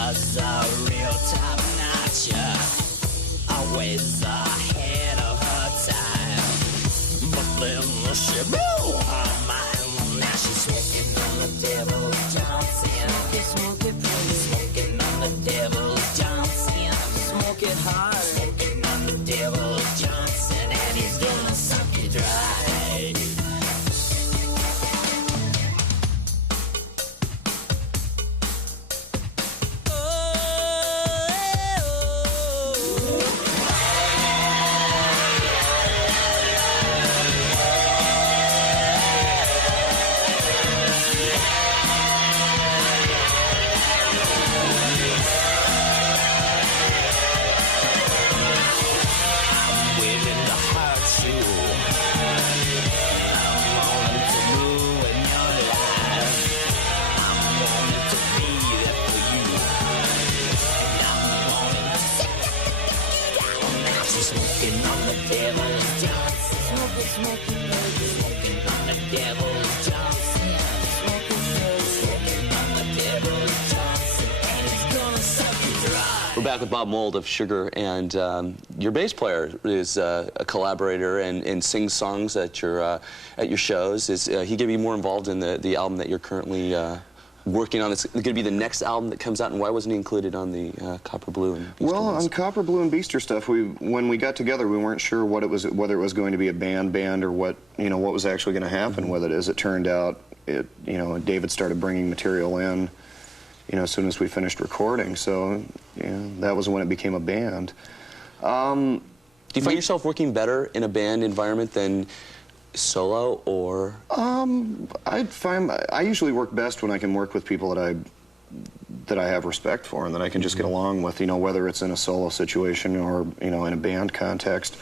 was a real top notcher, always ahead of her time. But then she blew her mind. Now she's smoking on the devil's Johnson. Smoking on the devil's Johnson. Smoke it hard. Smoking on the devil's Johnson, and he's gonna suck it dry. Smoking on the devil's Johnson. Smoking on the devil's Johnson. Smoking on the devil's Johnson. And it's gonna suck you dry. We're back with Bob Mould of Sugar, and your bass player is a collaborator and sings songs at your shows. Is he going to be more involved in the album that you're currently working on? It's going to be the next album that comes out, and why wasn't he included on the Copper Blue and Beaster Well, ones? on Copper Blue and Beaster stuff, when we got together, we weren't sure what it was, whether it was going to be a band or what was actually going to happen with it. As it turned out, David started bringing material in, as soon as we finished recording. So, that was when it became a band. Do you find yourself working better in a band environment than solo, or? I usually work best when I can work with people that I have respect for and that I can just get along with, whether it's in a solo situation or, in a band context.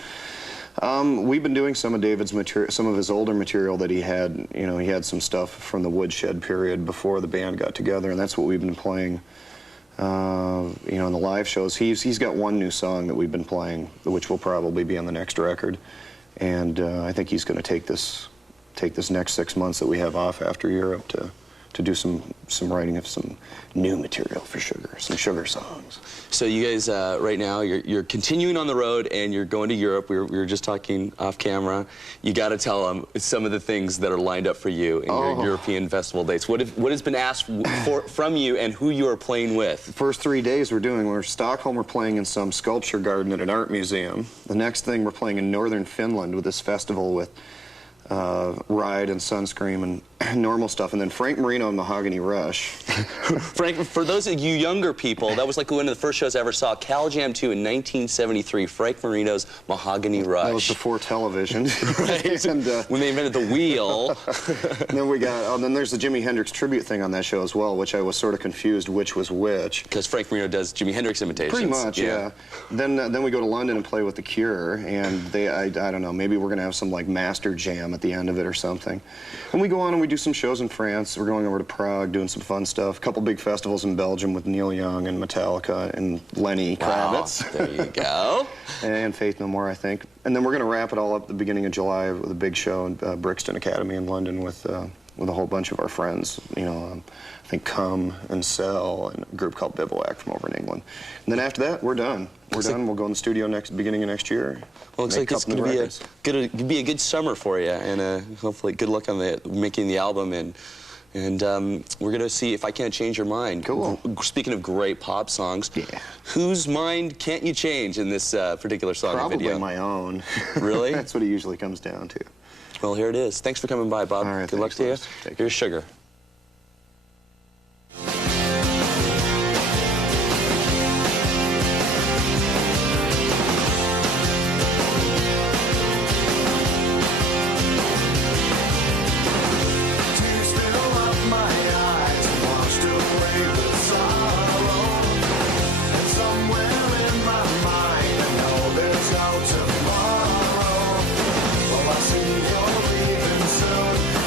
We've been doing some of David's material, some of his older material that he had, he had some stuff from the Woodshed period before the band got together, and that's what we've been playing, in the live shows. He's got one new song that we've been playing, which will probably be on the next record. And I think he's going to take this next 6 months that we have off after Europe to do some writing of some new material for Sugar, some Sugar songs. So you guys, right now, you're continuing on the road and you're going to Europe. We were just talking off camera. You got to tell them some of the things that are lined up for you in your European festival dates. What has been asked from you and who you are playing with? The first 3 days we're Stockholm, we're playing in some sculpture garden at an art museum. The next thing, we're playing in northern Finland with this festival with Ride and Sunscream and normal stuff, and then Frank Marino and Mahogany Rush. Frank, for those of you younger people, that was like one of the first shows I ever saw. Cal Jam 2 in 1973, Frank Marino's Mahogany Rush. That was before television. Right. And, when they invented the wheel. And then we got, then there's the Jimi Hendrix tribute thing on that show as well, which I was sort of confused which was which. Because Frank Marino does Jimi Hendrix imitations. Pretty much, yeah. Then we go to London and play with The Cure, and I don't know, maybe we're going to have some like master jam at the end of it or something. And we go on and we do some shows in France. We're going over to Prague, doing some fun stuff. A couple big festivals in Belgium with Neil Young and Metallica and Lenny Kravitz. There you go. And Faith No More, I think. And then we're going to wrap it all up at the beginning of July with a big show in Brixton Academy in London with a whole bunch of our friends. I think Come and Cell and a group called Bivouac from over in England. And then after that, we're done. We're done. We'll go in the studio beginning of next year. Well, looks like it's going to be a good summer for you, and hopefully good luck on making the album. And we're going to see if I Can't Change Your Mind. Cool. Speaking of great pop songs, whose mind can't you change in this particular song and video? Probably my own. Really? That's what it usually comes down to. Well, here it is. Thanks for coming by, Bob. All right, good luck to you. Here's Sugar.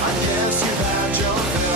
I guess you've had your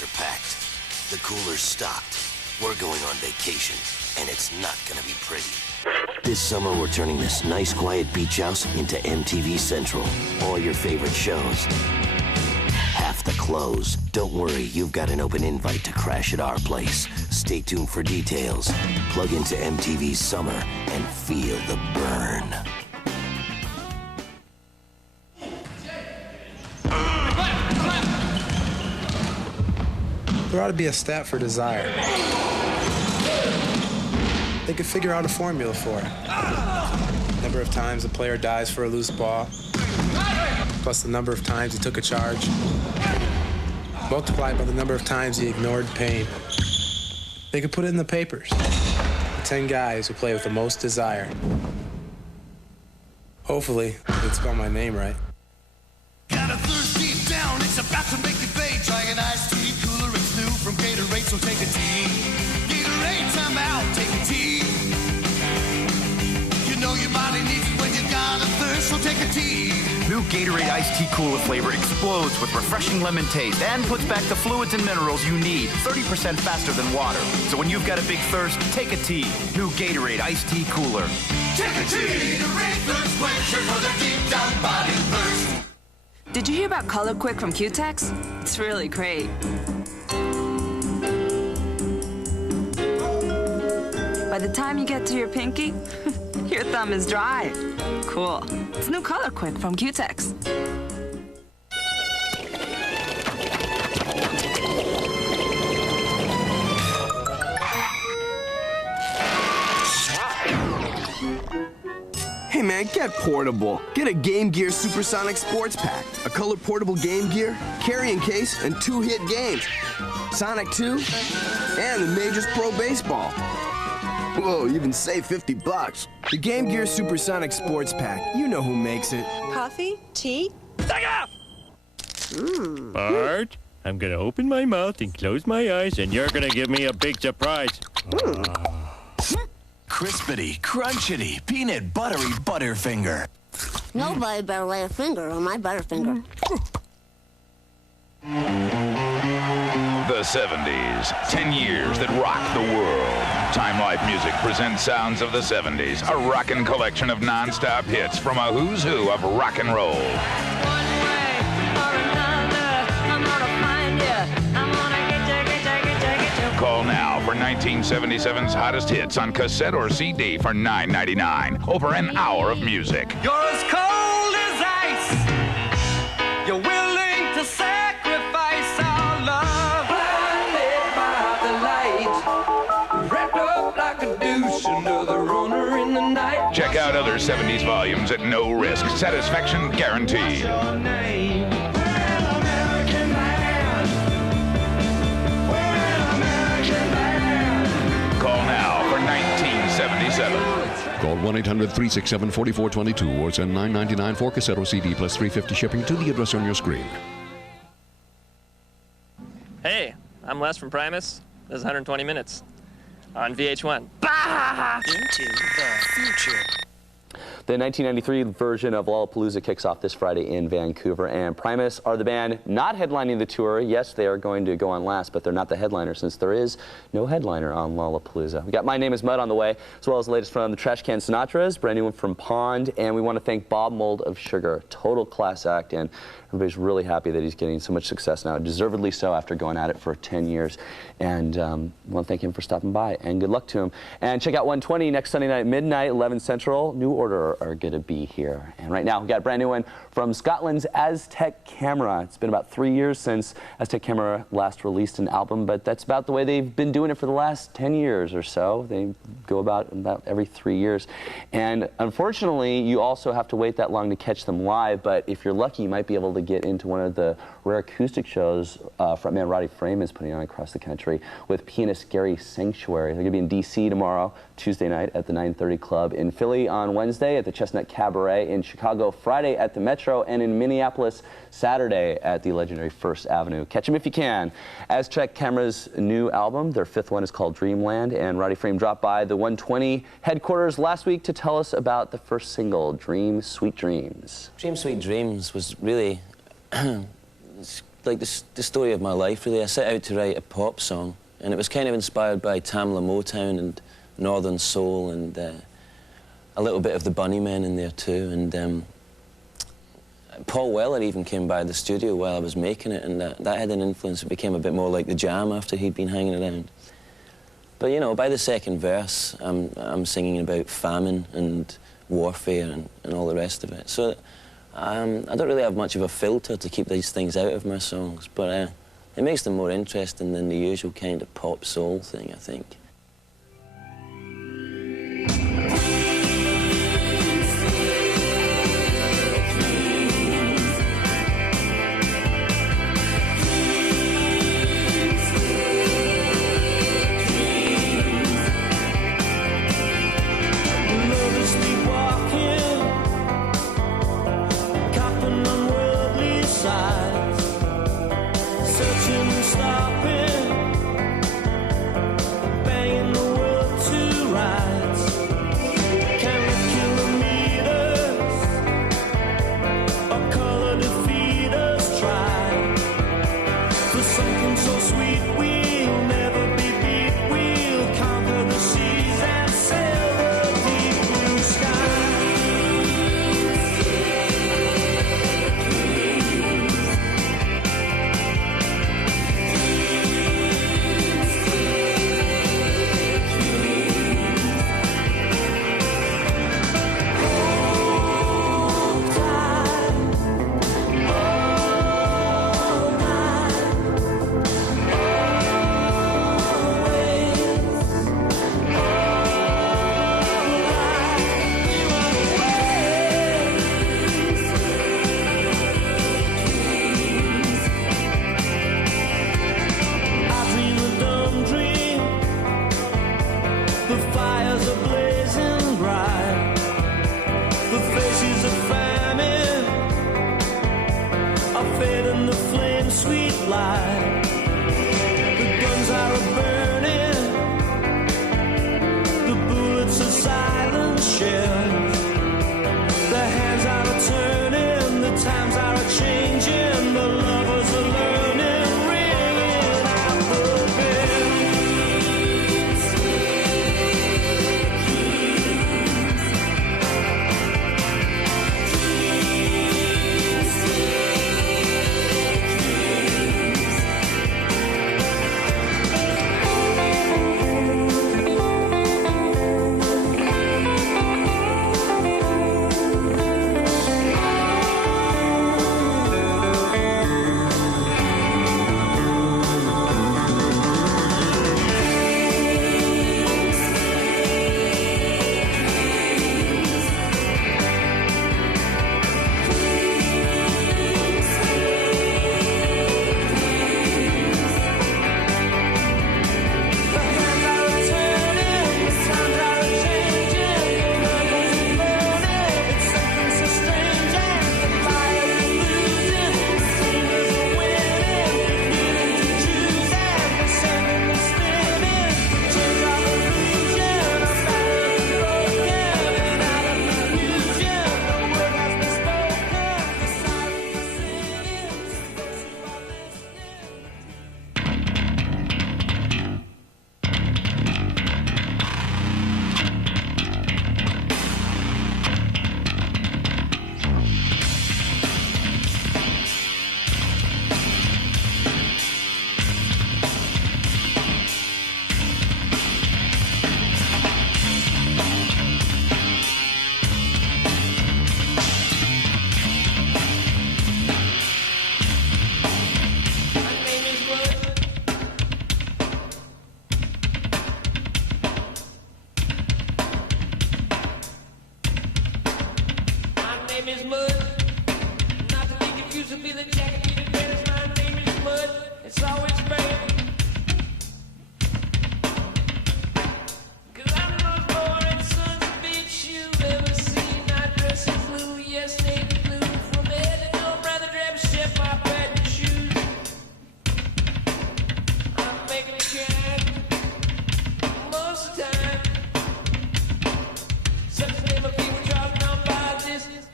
tanks are packed. The cooler's stocked. We're going on vacation, and it's not gonna be pretty. This summer, we're turning this nice, quiet beach house into MTV Central. All your favorite shows. Half the clothes. Don't worry, you've got an open invite to crash at our place. Stay tuned for details. Plug into MTV's summer and feel the burn. There ought to be a stat for desire. They could figure out a formula for it. Number of times a player dies for a loose ball, plus the number of times he took a charge, multiplied by the number of times he ignored pain. They could put it in the papers. The 10 guys who play with the most desire. Hopefully, they'd spell my name right. Got a thirst deep down, it's about to make you pay. Try an iced tea cooler, it's new from Gatorade, so take a tea. Gatorade, time out, take a tea. You know your body needs it when you got a thirst, so take a tea. New Gatorade iced tea cooler flavor explodes with refreshing lemon taste and puts back the fluids and minerals you need 30% faster than water. So when you've got a big thirst, take a tea. New Gatorade iced tea cooler. Take a tea, Gatorade thirst quencher for the deep down body thirst. Did you hear about Color Quick from Q-Tex? It's really great. By the time you get to your pinky, your thumb is dry. Cool. It's new Color Quick from Q-Tex. Hey man, get portable. Get a Game Gear Supersonic Sports Pack. A color portable Game Gear, carrying case, and 2 hit games. Sonic 2, and the Majors Pro Baseball. Whoa, even save $50. The Game Gear Supersonic Sports Pack. You know who makes it. Coffee? Tea? Bart, I'm gonna open my mouth and close my eyes, and you're gonna give me a big surprise. Crispity, crunchity, peanut buttery Butterfinger. Nobody better lay a finger on my Butterfinger. The 70s, 10 years that rocked the world. Time Life Music presents Sounds of the 70s, a rockin' collection of non-stop hits from a who's who of rock and roll. Call now for 1977's hottest hits on cassette or CD for $9.99. Over an hour of music. You're as cold as ice. You're willing to sacrifice our love. Blinded by the light. Wrapped up like a douche under the runner in the night. Check out other 70s volumes at no risk. Satisfaction guaranteed. Call now for 1977. Call 1-800-367-4422 or send $9.99 for cassette or CD plus $3.50 shipping to the address on your screen. Hey, I'm Les from Primus. This is 120 Minutes on VH1. Into the future. The 1993 version of Lollapalooza kicks off this Friday in Vancouver, and Primus are the band not headlining the tour. Yes, they are going to go on last, but they're not the headliner since there is no headliner on Lollapalooza. We got My Name is Mud on the way, as well as the latest from the Trash Can Sinatras, brand new one from Pond, and we want to thank Bob Mould of Sugar. Total class act, and everybody's really happy that he's getting so much success now, deservedly so after going at it for 10 years. And I want to thank him for stopping by, and good luck to him. And check out 120 next Sunday night at midnight, 11 Central. New Order are going to be here. And right now, we've got a brand new one from Scotland's Aztec Camera. It's been about 3 years since Aztec Camera last released an album, but that's about the way they've been doing it for the last 10 years or so. They go about every 3 years. And unfortunately, you also have to wait that long to catch them live, but if you're lucky, you might be able to get into one of the rare acoustic shows frontman Roddy Frame is putting on across the country with pianist Gary Sanctuary. They're going to be in D.C. tomorrow, Tuesday night at the 930 Club, in Philly on Wednesday at the Chestnut Cabaret, in Chicago Friday at the Metro, and in Minneapolis Saturday at the legendary First Avenue. Catch them if you can. Aztec Camera's new album, their 5th one, is called Dreamland, and Roddy Frame dropped by the 120 headquarters last week to tell us about the first single, Dream Sweet Dreams. Dream Sweet Dreams was really like the story of my life, really. I set out to write a pop song, and it was kind of inspired by Tamla Motown and Northern Soul and a little bit of the Bunnymen in there too. And Paul Weller even came by the studio while I was making it, and that had an influence. It became a bit more like the Jam after he'd been hanging around. But you know, by the second verse, I'm singing about famine and warfare and all the rest of it. So I don't really have much of a filter to keep these things out of my songs, but it makes them more interesting than the usual kind of pop soul thing, I think.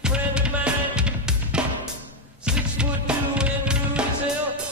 Friend of mine, 6'2" and rude as hell.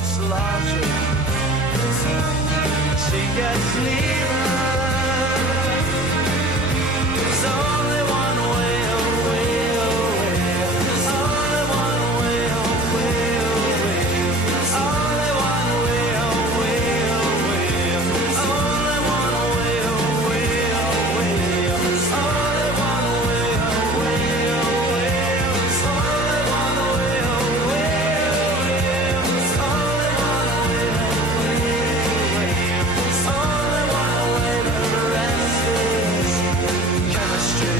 gets larger. She gets nearer. There's only one way away, away. There's only one way away, away. There's only one way away, away. There's only one way away, away. There's only one way away, away. There's only one way away, away. There's only one way away, away. There's only one way, the rest is chemistry.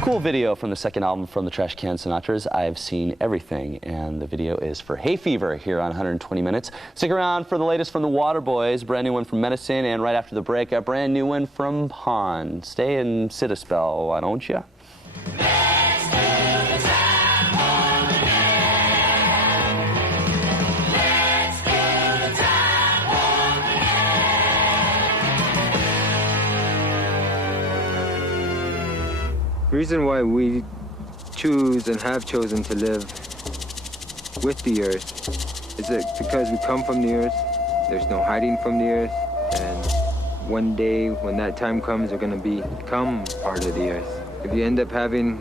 Cool video from the second album from the Trash Can Sinatras, I've Seen Everything, and the video is for Hay Fever here on 120 Minutes. Stick around for the latest from the Waterboys, brand new one from Medicine, and right after the break, a brand new one from Pond. Stay and sit a spell, why don't you? The reason why we choose and have chosen to live with the earth is that because we come from the earth, there's no hiding from the earth, and one day when that time comes, we're going to become part of the earth. If you end up having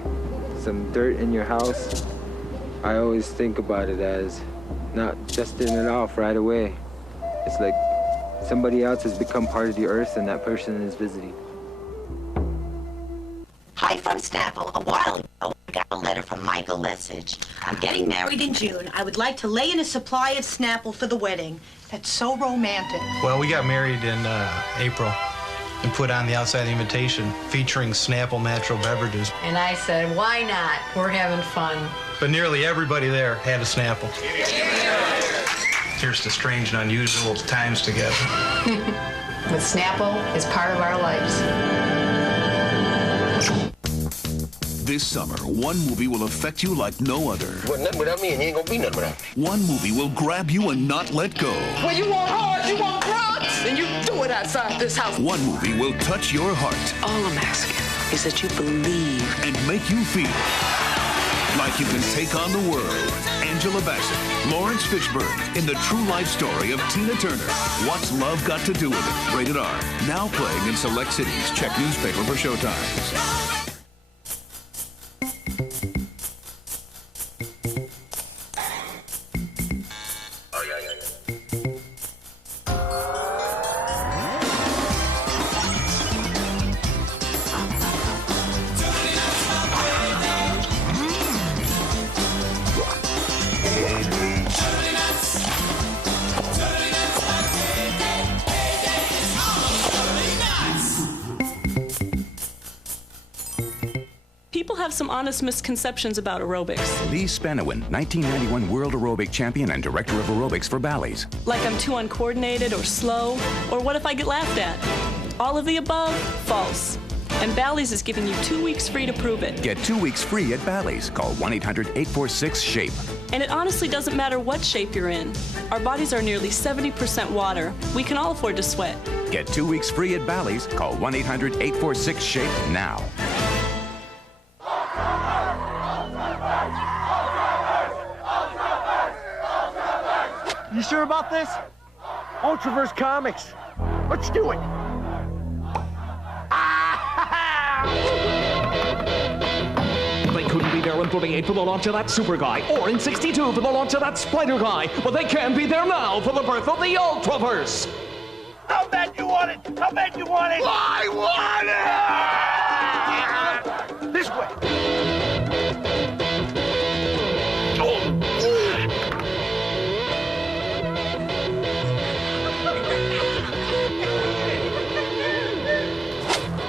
some dirt in your house, I always think about it as not dusting it off right away. It's like somebody else has become part of the earth and that person is visiting. Hi from Snapple. A while ago, I got a letter from Michael Message. I'm getting married in June. I would like to lay in a supply of Snapple for the wedding. That's so romantic. Well, we got married in April and put on the outside invitation featuring Snapple natural beverages. And I said, why not? We're having fun. But nearly everybody there had a Snapple. Here's to strange and unusual times together. But Snapple is part of our lives. This summer, one movie will affect you like no other. Well, nothing without me, and you ain't gonna be nothing without me. One movie will grab you and not let go. Well, you want hard, you want grunts, and you do it outside this house. One movie will touch your heart. All I'm asking is that you believe. And make you feel like you can take on the world. Angela Bassett, Lawrence Fishburne, in the true life story of Tina Turner. What's Love Got to Do with It? Rated R. Now playing in select cities. Check newspaper for showtimes. People have some honest misconceptions about aerobics. Lee Spanawin, 1991 World Aerobic Champion and Director of Aerobics for Bally's. Like I'm too uncoordinated or slow, or what if I get laughed at? All of the above, false. And Bally's is giving you 2 weeks free to prove it. Get 2 weeks free at Bally's. Call 1-800-846-SHAPE. And it honestly doesn't matter what shape you're in. Our bodies are nearly 70% water. We can all afford to sweat. Get 2 weeks free at Bally's. Call 1-800-846-SHAPE now. You sure about this? Ultraverse Comics. Let's do it. They couldn't be there in 38 for the launch of that Super Guy, or in 62 for the launch of that Spider Guy, but they can be there now for the birth of the Ultraverse. How bad you want it? How bad you want it? I want it! This way.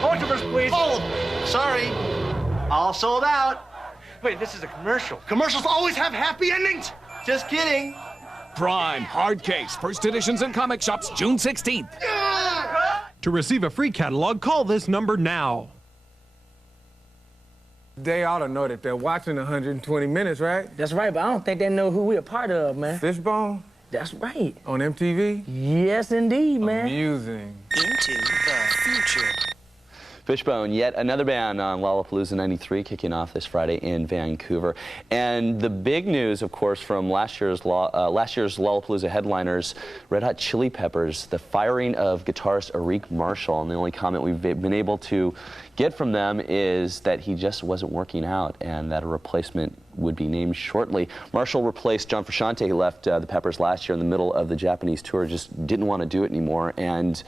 Ultraverse, please. All of them. Sorry. All sold out. Wait, this is a commercial. Commercials always have happy endings. Just kidding. Prime Hard Case, first editions in comic shops June 16th. To receive a free catalog, call this number now. They ought to know that they're watching 120 Minutes, right? That's right, but I don't think they know who we're a part of, man. Fishbone? That's right. On MTV? Yes, indeed, man. Amusing. Into the future. Fishbone, yet another band on Lollapalooza 93, kicking off this Friday in Vancouver. And the big news, of course, from last year's Lollapalooza headliners, Red Hot Chili Peppers, the firing of guitarist Eric Marshall. And the only comment we've been able to get from them is that he just wasn't working out and that a replacement would be named shortly. Marshall replaced John Frusciante, who left the Peppers last year in the middle of the Japanese tour, just didn't want to do it anymore. And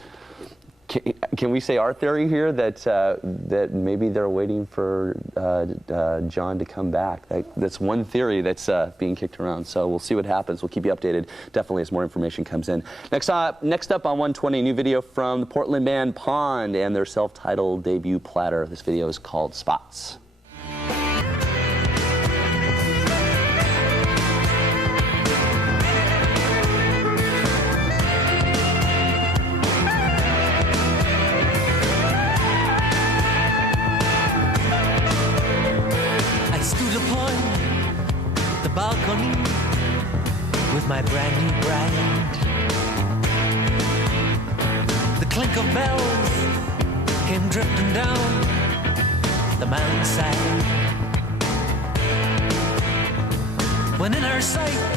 can we say our theory here that that maybe they're waiting for John to come back? That's one theory that's being kicked around. So we'll see what happens. We'll keep you updated definitely as more information comes in. Next up on 120, a new video from the Portland band Pond and their self-titled debut platter. This video is called Spots. Balcony with my brand new bride. The clink of bells came drifting down the mountainside. When in our sight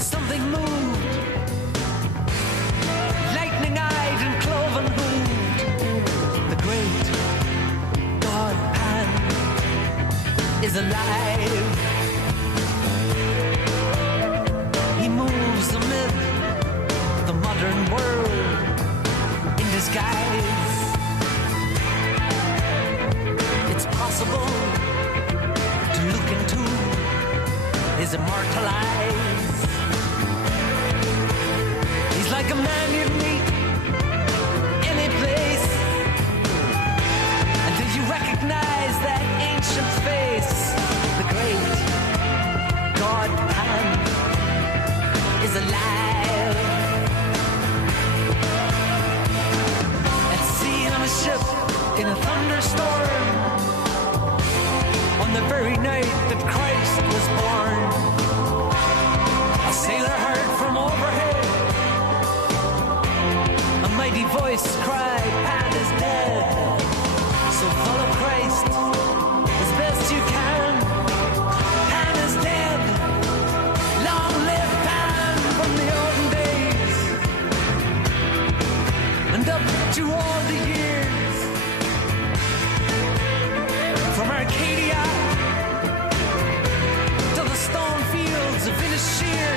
something moved, lightning-eyed and cloven hooved. The great God Pan is alive. Moves amid the modern world in disguise. It's possible to look into his immortal eyes. He's like a man you'd meet any place. And do you recognize that ancient face? The great God Pan is alive. At sea on a ship in a thunderstorm, on the very night that Christ was born, a sailor heard from overhead a mighty voice cried, Pan is dead. So follow Christ as best you can. Pan is dead. Long live Pan from the olden days, and up to all the years, from Arcadia to the stone fields of Inisheer.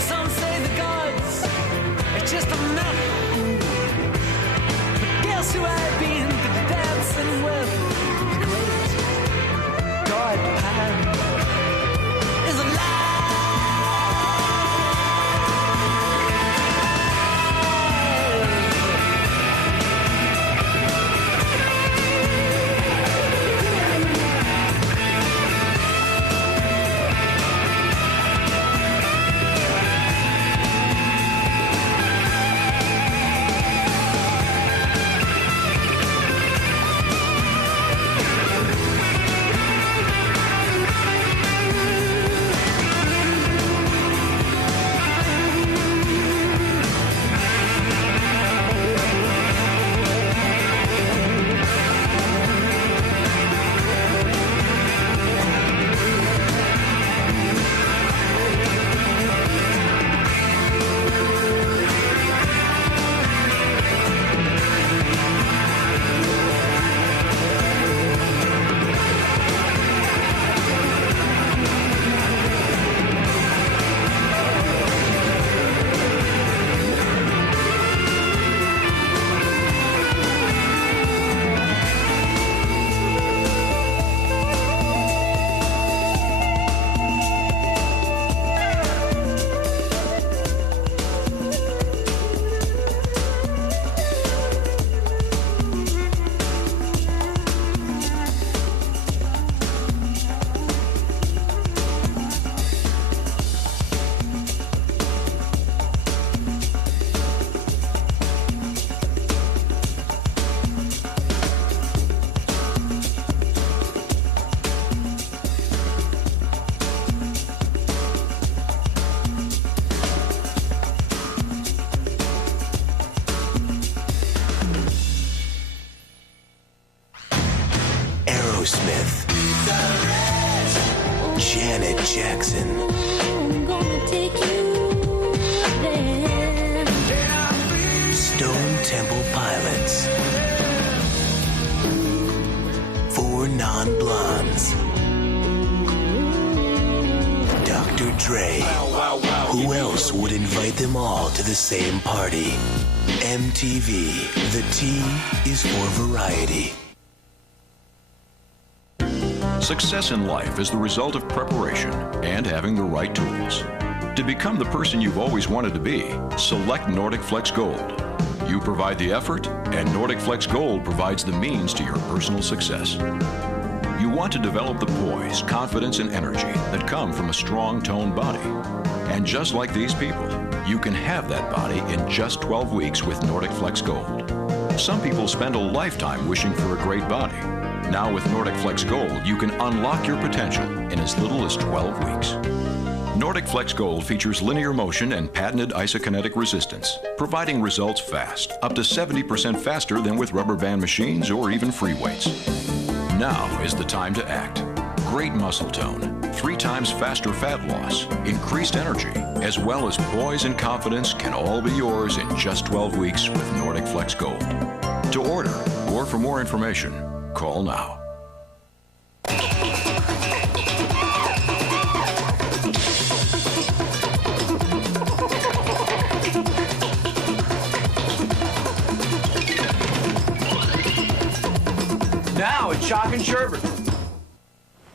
Some say the gods are just a myth, but guess who I've been dancing with? The great God Pan is alive. Smith, Janet Jackson, Stone Temple Pilots, 4 Non-Blondes, Dr. Dre. Who else would invite them all to the same party? MTV. The T is for variety. Success in life is the result of preparation and having the right tools. To become the person you've always wanted to be, select Nordic Flex Gold. You provide the effort, and Nordic Flex Gold provides the means to your personal success. You want to develop the poise, confidence, and energy that come from a strong, toned body. And just like these people, you can have that body in just 12 weeks with Nordic Flex Gold. Some people spend a lifetime wishing for a great body. Now with Nordic Flex Gold, you can unlock your potential in as little as 12 weeks. Nordic Flex Gold features linear motion and patented isokinetic resistance, providing results fast, up to 70% faster than with rubber band machines or even free weights. Now is the time to act. Great muscle tone, 3 times faster fat loss, increased energy, as well as poise and confidence can all be yours in just 12 weeks with Nordic Flex Gold. To order or for more information, call now. Now it's Shock and Sherbert.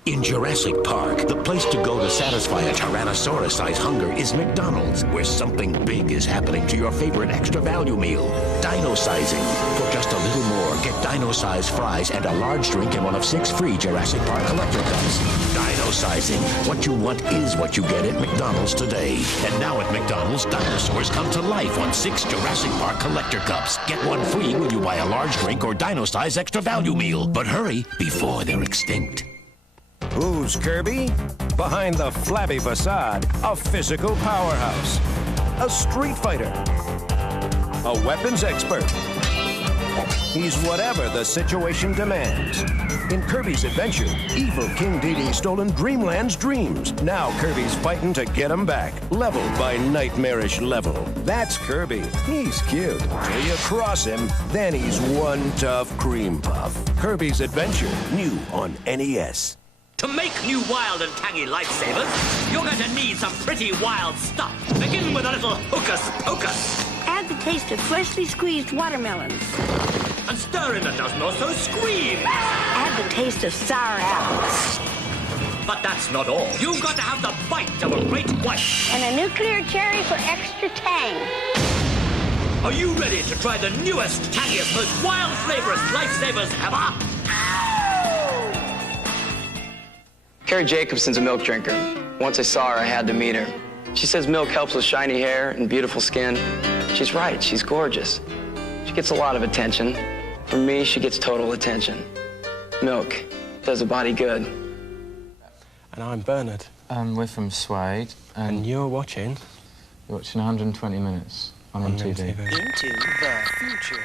In Jurassic Park, the place to go to satisfy a Tyrannosaurus-sized hunger is McDonald's, where something big is happening to your favorite extra value meal. Dino-sizing. For just a little more, get dino-sized fries and a large drink in one of 6 free Jurassic Park collector cups. Dino-sizing. What you want is what you get at McDonald's today. And now at McDonald's, dinosaurs come to life on 6 Jurassic Park collector cups. Get one free when you buy a large drink or dino-sized extra value meal. But hurry before they're extinct. Who's Kirby? Behind the flabby facade, a physical powerhouse, a street fighter, a weapons expert. He's whatever the situation demands. In Kirby's Adventure, evil King Dedede's stolen Dreamland's dreams. Now Kirby's fighting to get them back, level by nightmarish level. That's Kirby. He's cute. Till you cross him, then he's one tough cream puff. Kirby's Adventure, new on NES. To make new wild and tangy lifesavers, you're going to need some pretty wild stuff. Begin with a little hocus pocus. Add the taste of freshly squeezed watermelons. And stir in a dozen or so screams. Add the taste of sour apples. But that's not all. You've got to have the bite of a great white. And a nuclear cherry for extra tang. Are you ready to try the newest, tangiest, most wild, flavorous lifesavers ever? Carrie Jacobson's a milk drinker. Once I saw her, I had to meet her. She says milk helps with shiny hair and beautiful skin. She's right, she's gorgeous. She gets a lot of attention. For me, she gets total attention. Milk does a body good. And I'm Bernard. And we're from Suede. And you're watching? You're watching 120 Minutes on MTV. Into the future.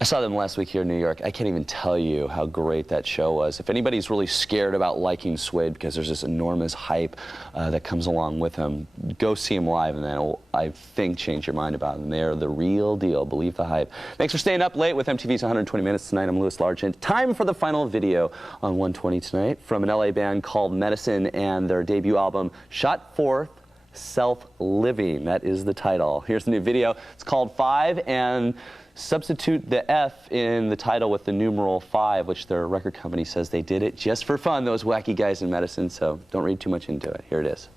I saw them last week here in New York. I can't even tell you how great that show was. If anybody's really scared about liking Suede because there's this enormous hype that comes along with them, go see them live, and that'll, I think, change your mind about them. They're the real deal. Believe the hype. Thanks for staying up late with MTV's 120 Minutes tonight. I'm Louis Largent. Time for the final video on 120 tonight from an LA band called Medicine and their debut album, Shot Forth Self-Living. That is the title. Here's the new video. It's called 5, and substitute the F in the title with the numeral 5, which their record company says they did it just for fun, those wacky guys in Medicine, so don't read too much into it. Here it is.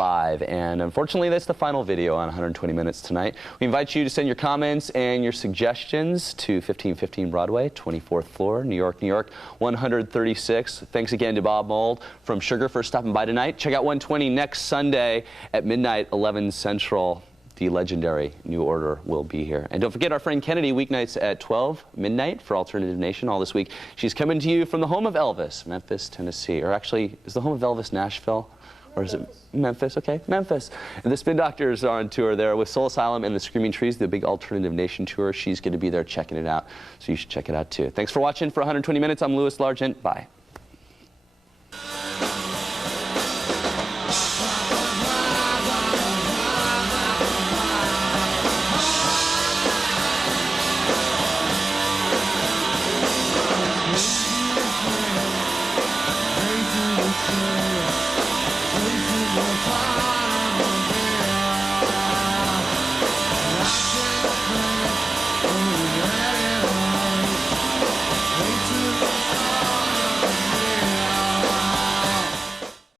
5. And unfortunately, that's the final video on 120 Minutes tonight. We invite you to send your comments and your suggestions to 1515 Broadway, 24th floor, New York, New York, 136. Thanks again to Bob Mould from Sugar for stopping by tonight. Check out 120 next Sunday at midnight, 11 Central. The legendary New Order will be here. And don't forget our friend Kennedy, weeknights at 12 midnight for Alternative Nation all this week. She's coming to you from the home of Elvis, Memphis, Tennessee. Or actually, is the home of Elvis Nashville? Or is it Memphis? Okay, Memphis. And the Spin Doctors are on tour there with Soul Asylum and the Screaming Trees, the big Alternative Nation tour. She's going to be there checking it out. So you should check it out too. Thanks for watching for 120 Minutes. I'm Louis Largent. Bye.